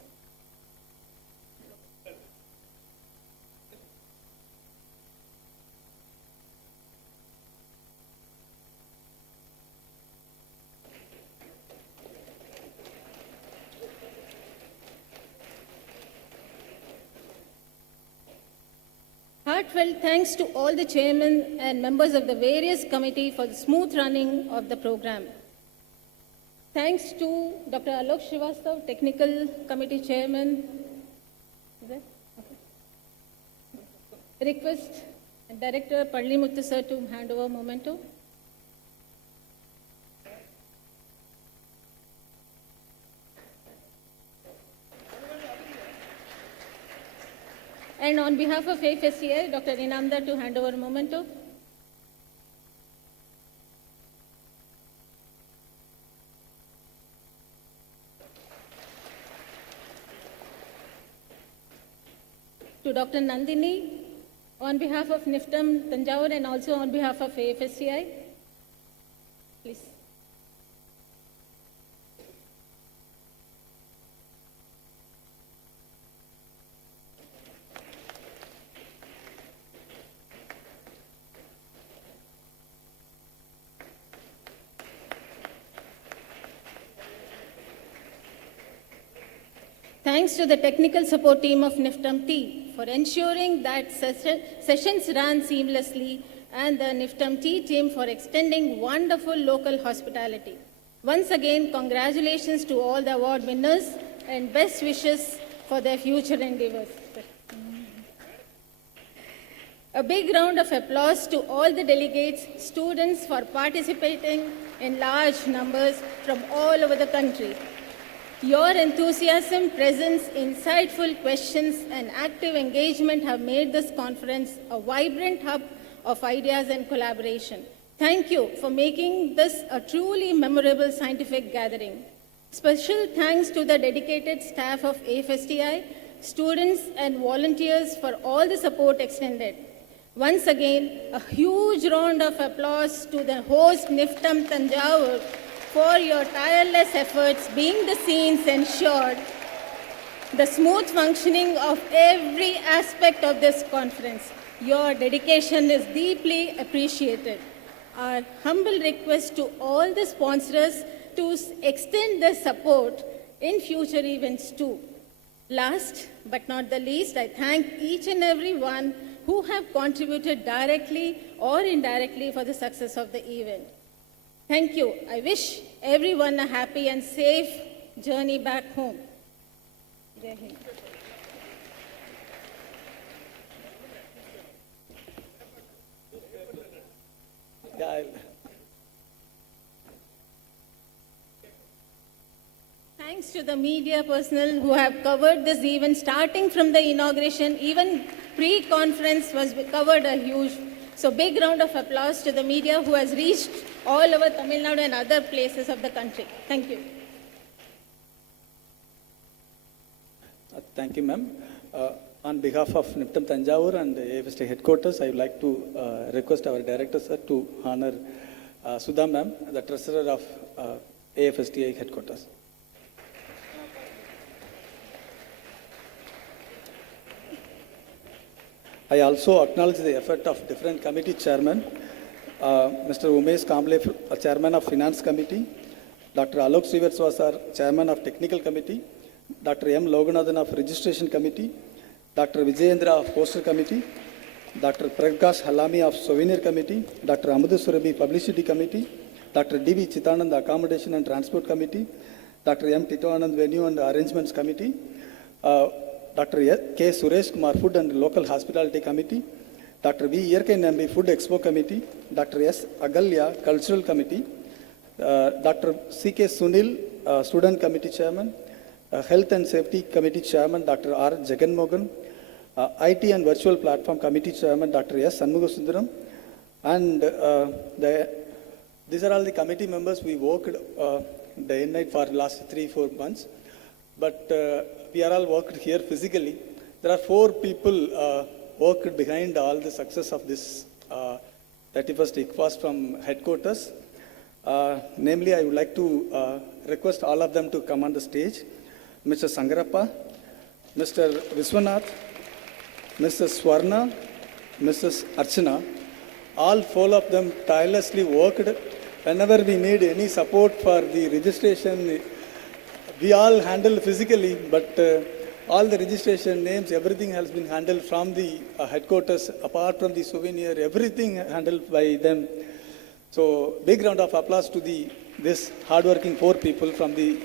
Heartfelt thanks to all the chairmen and members of the various committee for the smooth running of the program. Thanks to Dr. Alok Srivastav, Technical Committee Chairman. Is that? Okay. Request Director Palli Muthu sir to hand over memento. And on behalf of AFSTI, Dr. Inamdar to hand over memento. To Dr. Nandini, on behalf of NIFTAM Tanjavur and also on behalf of AFSTI, please. Thanks to the technical support team of NIFTAM-T for ensuring that sessions ran seamlessly, and the NIFTAM-T team for extending wonderful local hospitality. Once again, congratulations to all the award winners and best wishes for their future endeavors. A big round of applause to all the delegates, students for participating in large numbers from all over the country. Your enthusiasm, presence, insightful questions, and active engagement have made this conference a vibrant hub of ideas and collaboration. Thank you for making this a truly memorable scientific gathering. Special thanks to the dedicated staff of AFSTI, students, and volunteers for all the support extended. Once again, a huge round of applause to the host NIFTAM Tanjavur for your tireless efforts being the scenes ensured the smooth functioning of every aspect of this conference. Your dedication is deeply appreciated. Our humble request to all the sponsors to extend their support in future events too. Last but not the least, I thank each and every one who have contributed directly or indirectly for the success of the event. Thank you. I wish everyone a happy and safe journey back home. Jai Hind. Thanks to the media personnel who have covered this event starting from the inauguration, even pre-conference was covered a huge. So big round of applause to the media who has reached all over Tamil Nadu and other places of the country. Thank you. Thank you, ma'am. On behalf of NIFTAM Tanjavur and the AFST headquarters, I would like to request our director, sir, to honor Sudha, ma'am, the treasurer of AFSTI headquarters. I also acknowledge the effort of different committee chairmen, Mr. Umesh Kamble, chairman of Finance Committee, Dr. Alok Srivastav, chairman of Technical Committee, Dr. M. Loganathan of Registration Committee, Dr. Vijayendra of Poster Committee, Dr. Prakash Halami of Souvenir Committee, Dr. Amadhu Surabi Publicity Committee, Dr. D.V. Chitanand Accommodation and Transport Committee, Dr. M. Tito Anand Venue and Arrangements Committee, Dr. K. Suresh Kumar Food and Local Hospitality Committee, Dr. V. Yerkai Nambi Food Expo Committee, Dr. S. Agalya Cultural Committee, Dr. C.K. Sunil Student Committee Chairman, Health and Safety Committee Chairman, Dr. R. Jagan Mogan, IT and Virtual Platform Committee Chairman, Dr. S. Sanmugasundaram, and these are all the committee members. We worked day and night for the last 3-4 months, but we are all worked here physically. There are 4 people worked behind all the success of this 31st ICFOST from headquarters. Namely, I would like to request all of them to come on the stage. Mr. Sangarappa, Mr. Viswanath, Mrs. Swarna, Mrs. Archana, all four of them tirelessly worked. Whenever we need any support for the registration, we all handle physically, but all the registration names, everything has been handled from the headquarters, apart from the souvenir, everything handled by them. So, big round of applause to this hardworking four people from the.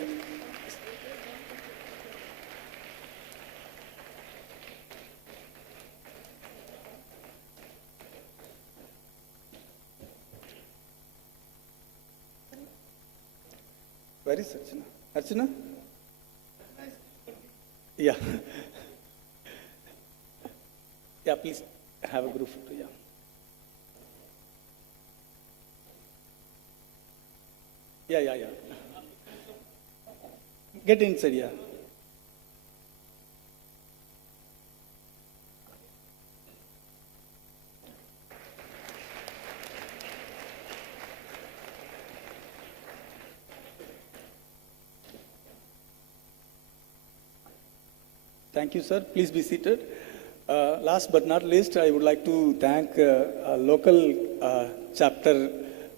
Where is Archana? Archana? Yeah. Yeah, please have a group photo. Yeah. Yeah. Get inside, yeah. Thank you, sir. Please be seated. Last but not least, I would like to thank local chapter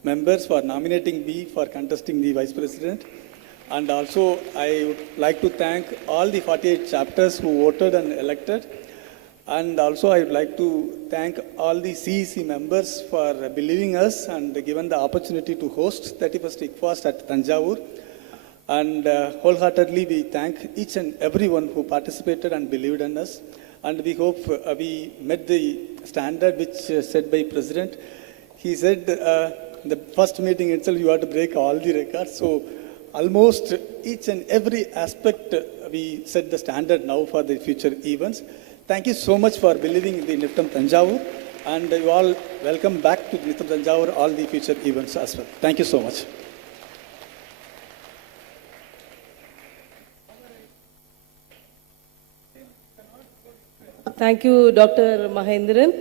members for nominating me for contesting the vice president. And also, I would like to thank all the 48 chapters who voted and elected. And also, I would like to thank all the CEC members for believing us and given the opportunity to host 31st ICFOST at Tanjavur. And wholeheartedly, we thank each and everyone who participated and believed in us. And we hope we met the standard which set by President. He said in the first meeting itself, you have to break all the records. So almost each and every aspect, we set the standard now for the future events. Thank you so much for believing in the NIFTAM Tanjavur. And you all welcome back to NIFTAM Tanjavur, all the future events as well. Thank you so much. Thank you, Dr. Mahendran.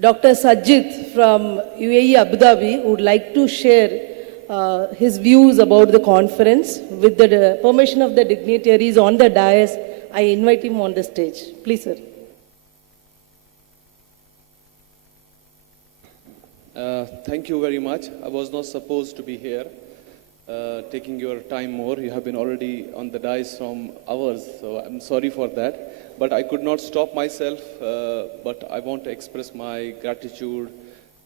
Dr. Sajid from UAE Abu Dhabi would like to share his views about the conference. With the permission of the dignitaries on the dais, I invite him on the stage. Please, sir. Thank you very much. I was not supposed to be here. Taking your time more. You have been already on the dais from hours, so I'm sorry for that. But I could not stop myself, but I want to express my gratitude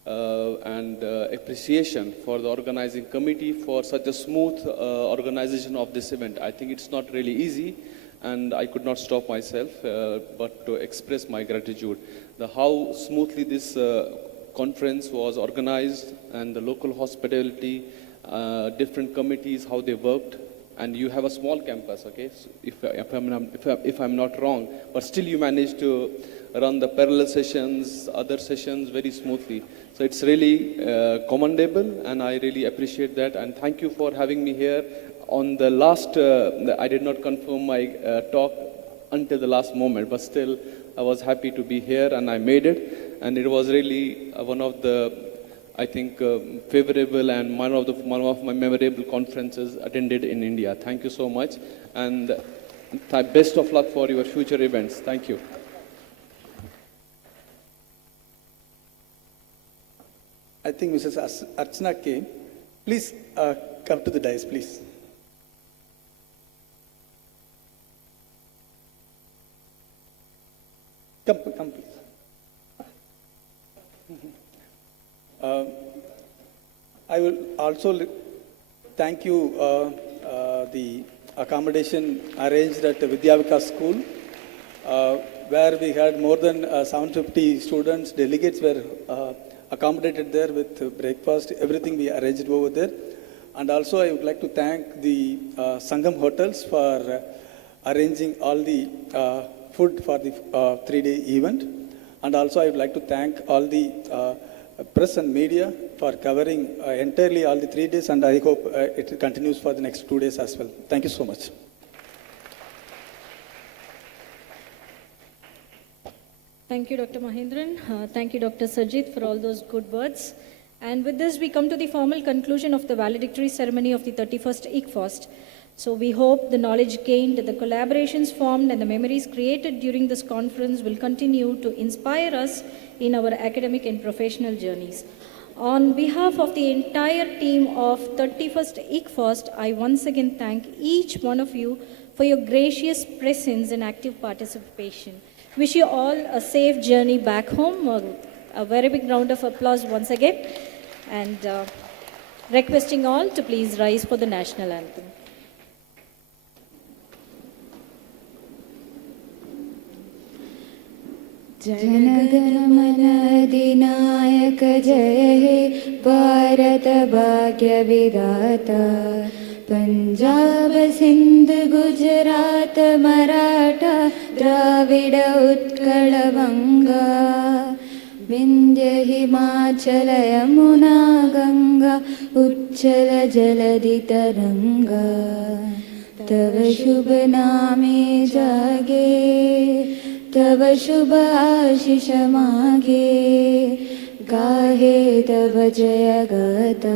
and appreciation for the organizing committee for such a smooth organization of this event. I think it's not really easy, and I could not stop myself, but to express my gratitude. How smoothly this conference was organized and the local hospitality, different committees, how they worked, and you have a small campus, okay? So if I'm not wrong, but still you managed to run the parallel sessions, other sessions very smoothly. So it's really commendable, and I really appreciate that. And thank you for having me here. On the last, I did not confirm my talk until the last moment, but still I was happy to be here, and I made it. And it was really one of the, I think, favorable and one of my memorable conferences attended in India. Thank you so much, and best of luck for your future events. Thank you. I think Mrs. Archana came. Please come to the dais, please. Come, please. I will also thank you the accommodation arranged at Vidyavika School, where we had more than 750 students. Delegates were accommodated there with breakfast, everything we arranged over there. And also I would like to thank the Sangam Hotels for arranging all the food for the 3-day event. And also I would like to thank all the press and media for covering entirely all the 3 days, and I hope it continues for the next 2 days as well. Thank you so much. Thank you, Dr. Mahendran. Thank you, Dr. Sajid, for all those good words. And with this, we come to the formal conclusion of the valedictory ceremony of the 31st ICFOST. So we hope the knowledge gained, the collaborations formed, and the memories created during this conference will continue to inspire us in our academic and professional journeys. On behalf of the entire team of 31st ICFOST, I once again thank each one of you for your gracious presence and active participation. Wish you all a safe journey back home. A very big round of applause once again. And requesting all to please rise for the national anthem. Jana Gana Mana अधिनायक जय हे भारत भाग्य विधाता पंजाब सिंध गुजरात मराठा द्राविड उत्कल बंगा विंध्य हिमाचल यमुना गंगा उच्चल जलधि तरंगा तव शुभ नामे जागे तव शुभ आशीष मागे गाहे तव जय गाथा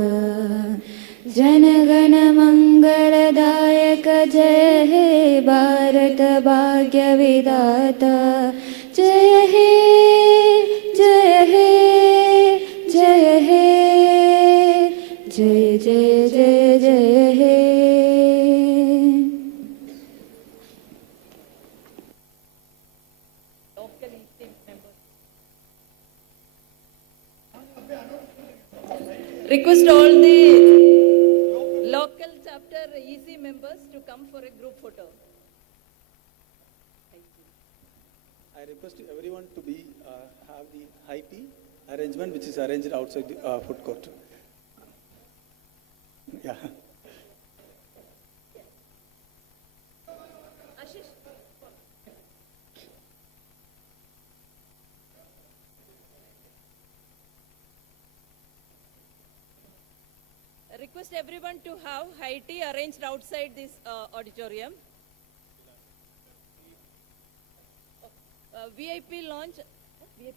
जनगण मंगलदायक जय हे भारत भाग्य विधाता जय हे जय हे जय हे जय जय जय जय हे Request all the local chapter EC members to come for a group photo. I request everyone to have the high tea arrangement which is arranged outside the food court. Yeah. Request everyone to have high tea arranged outside this auditorium. VIP lounge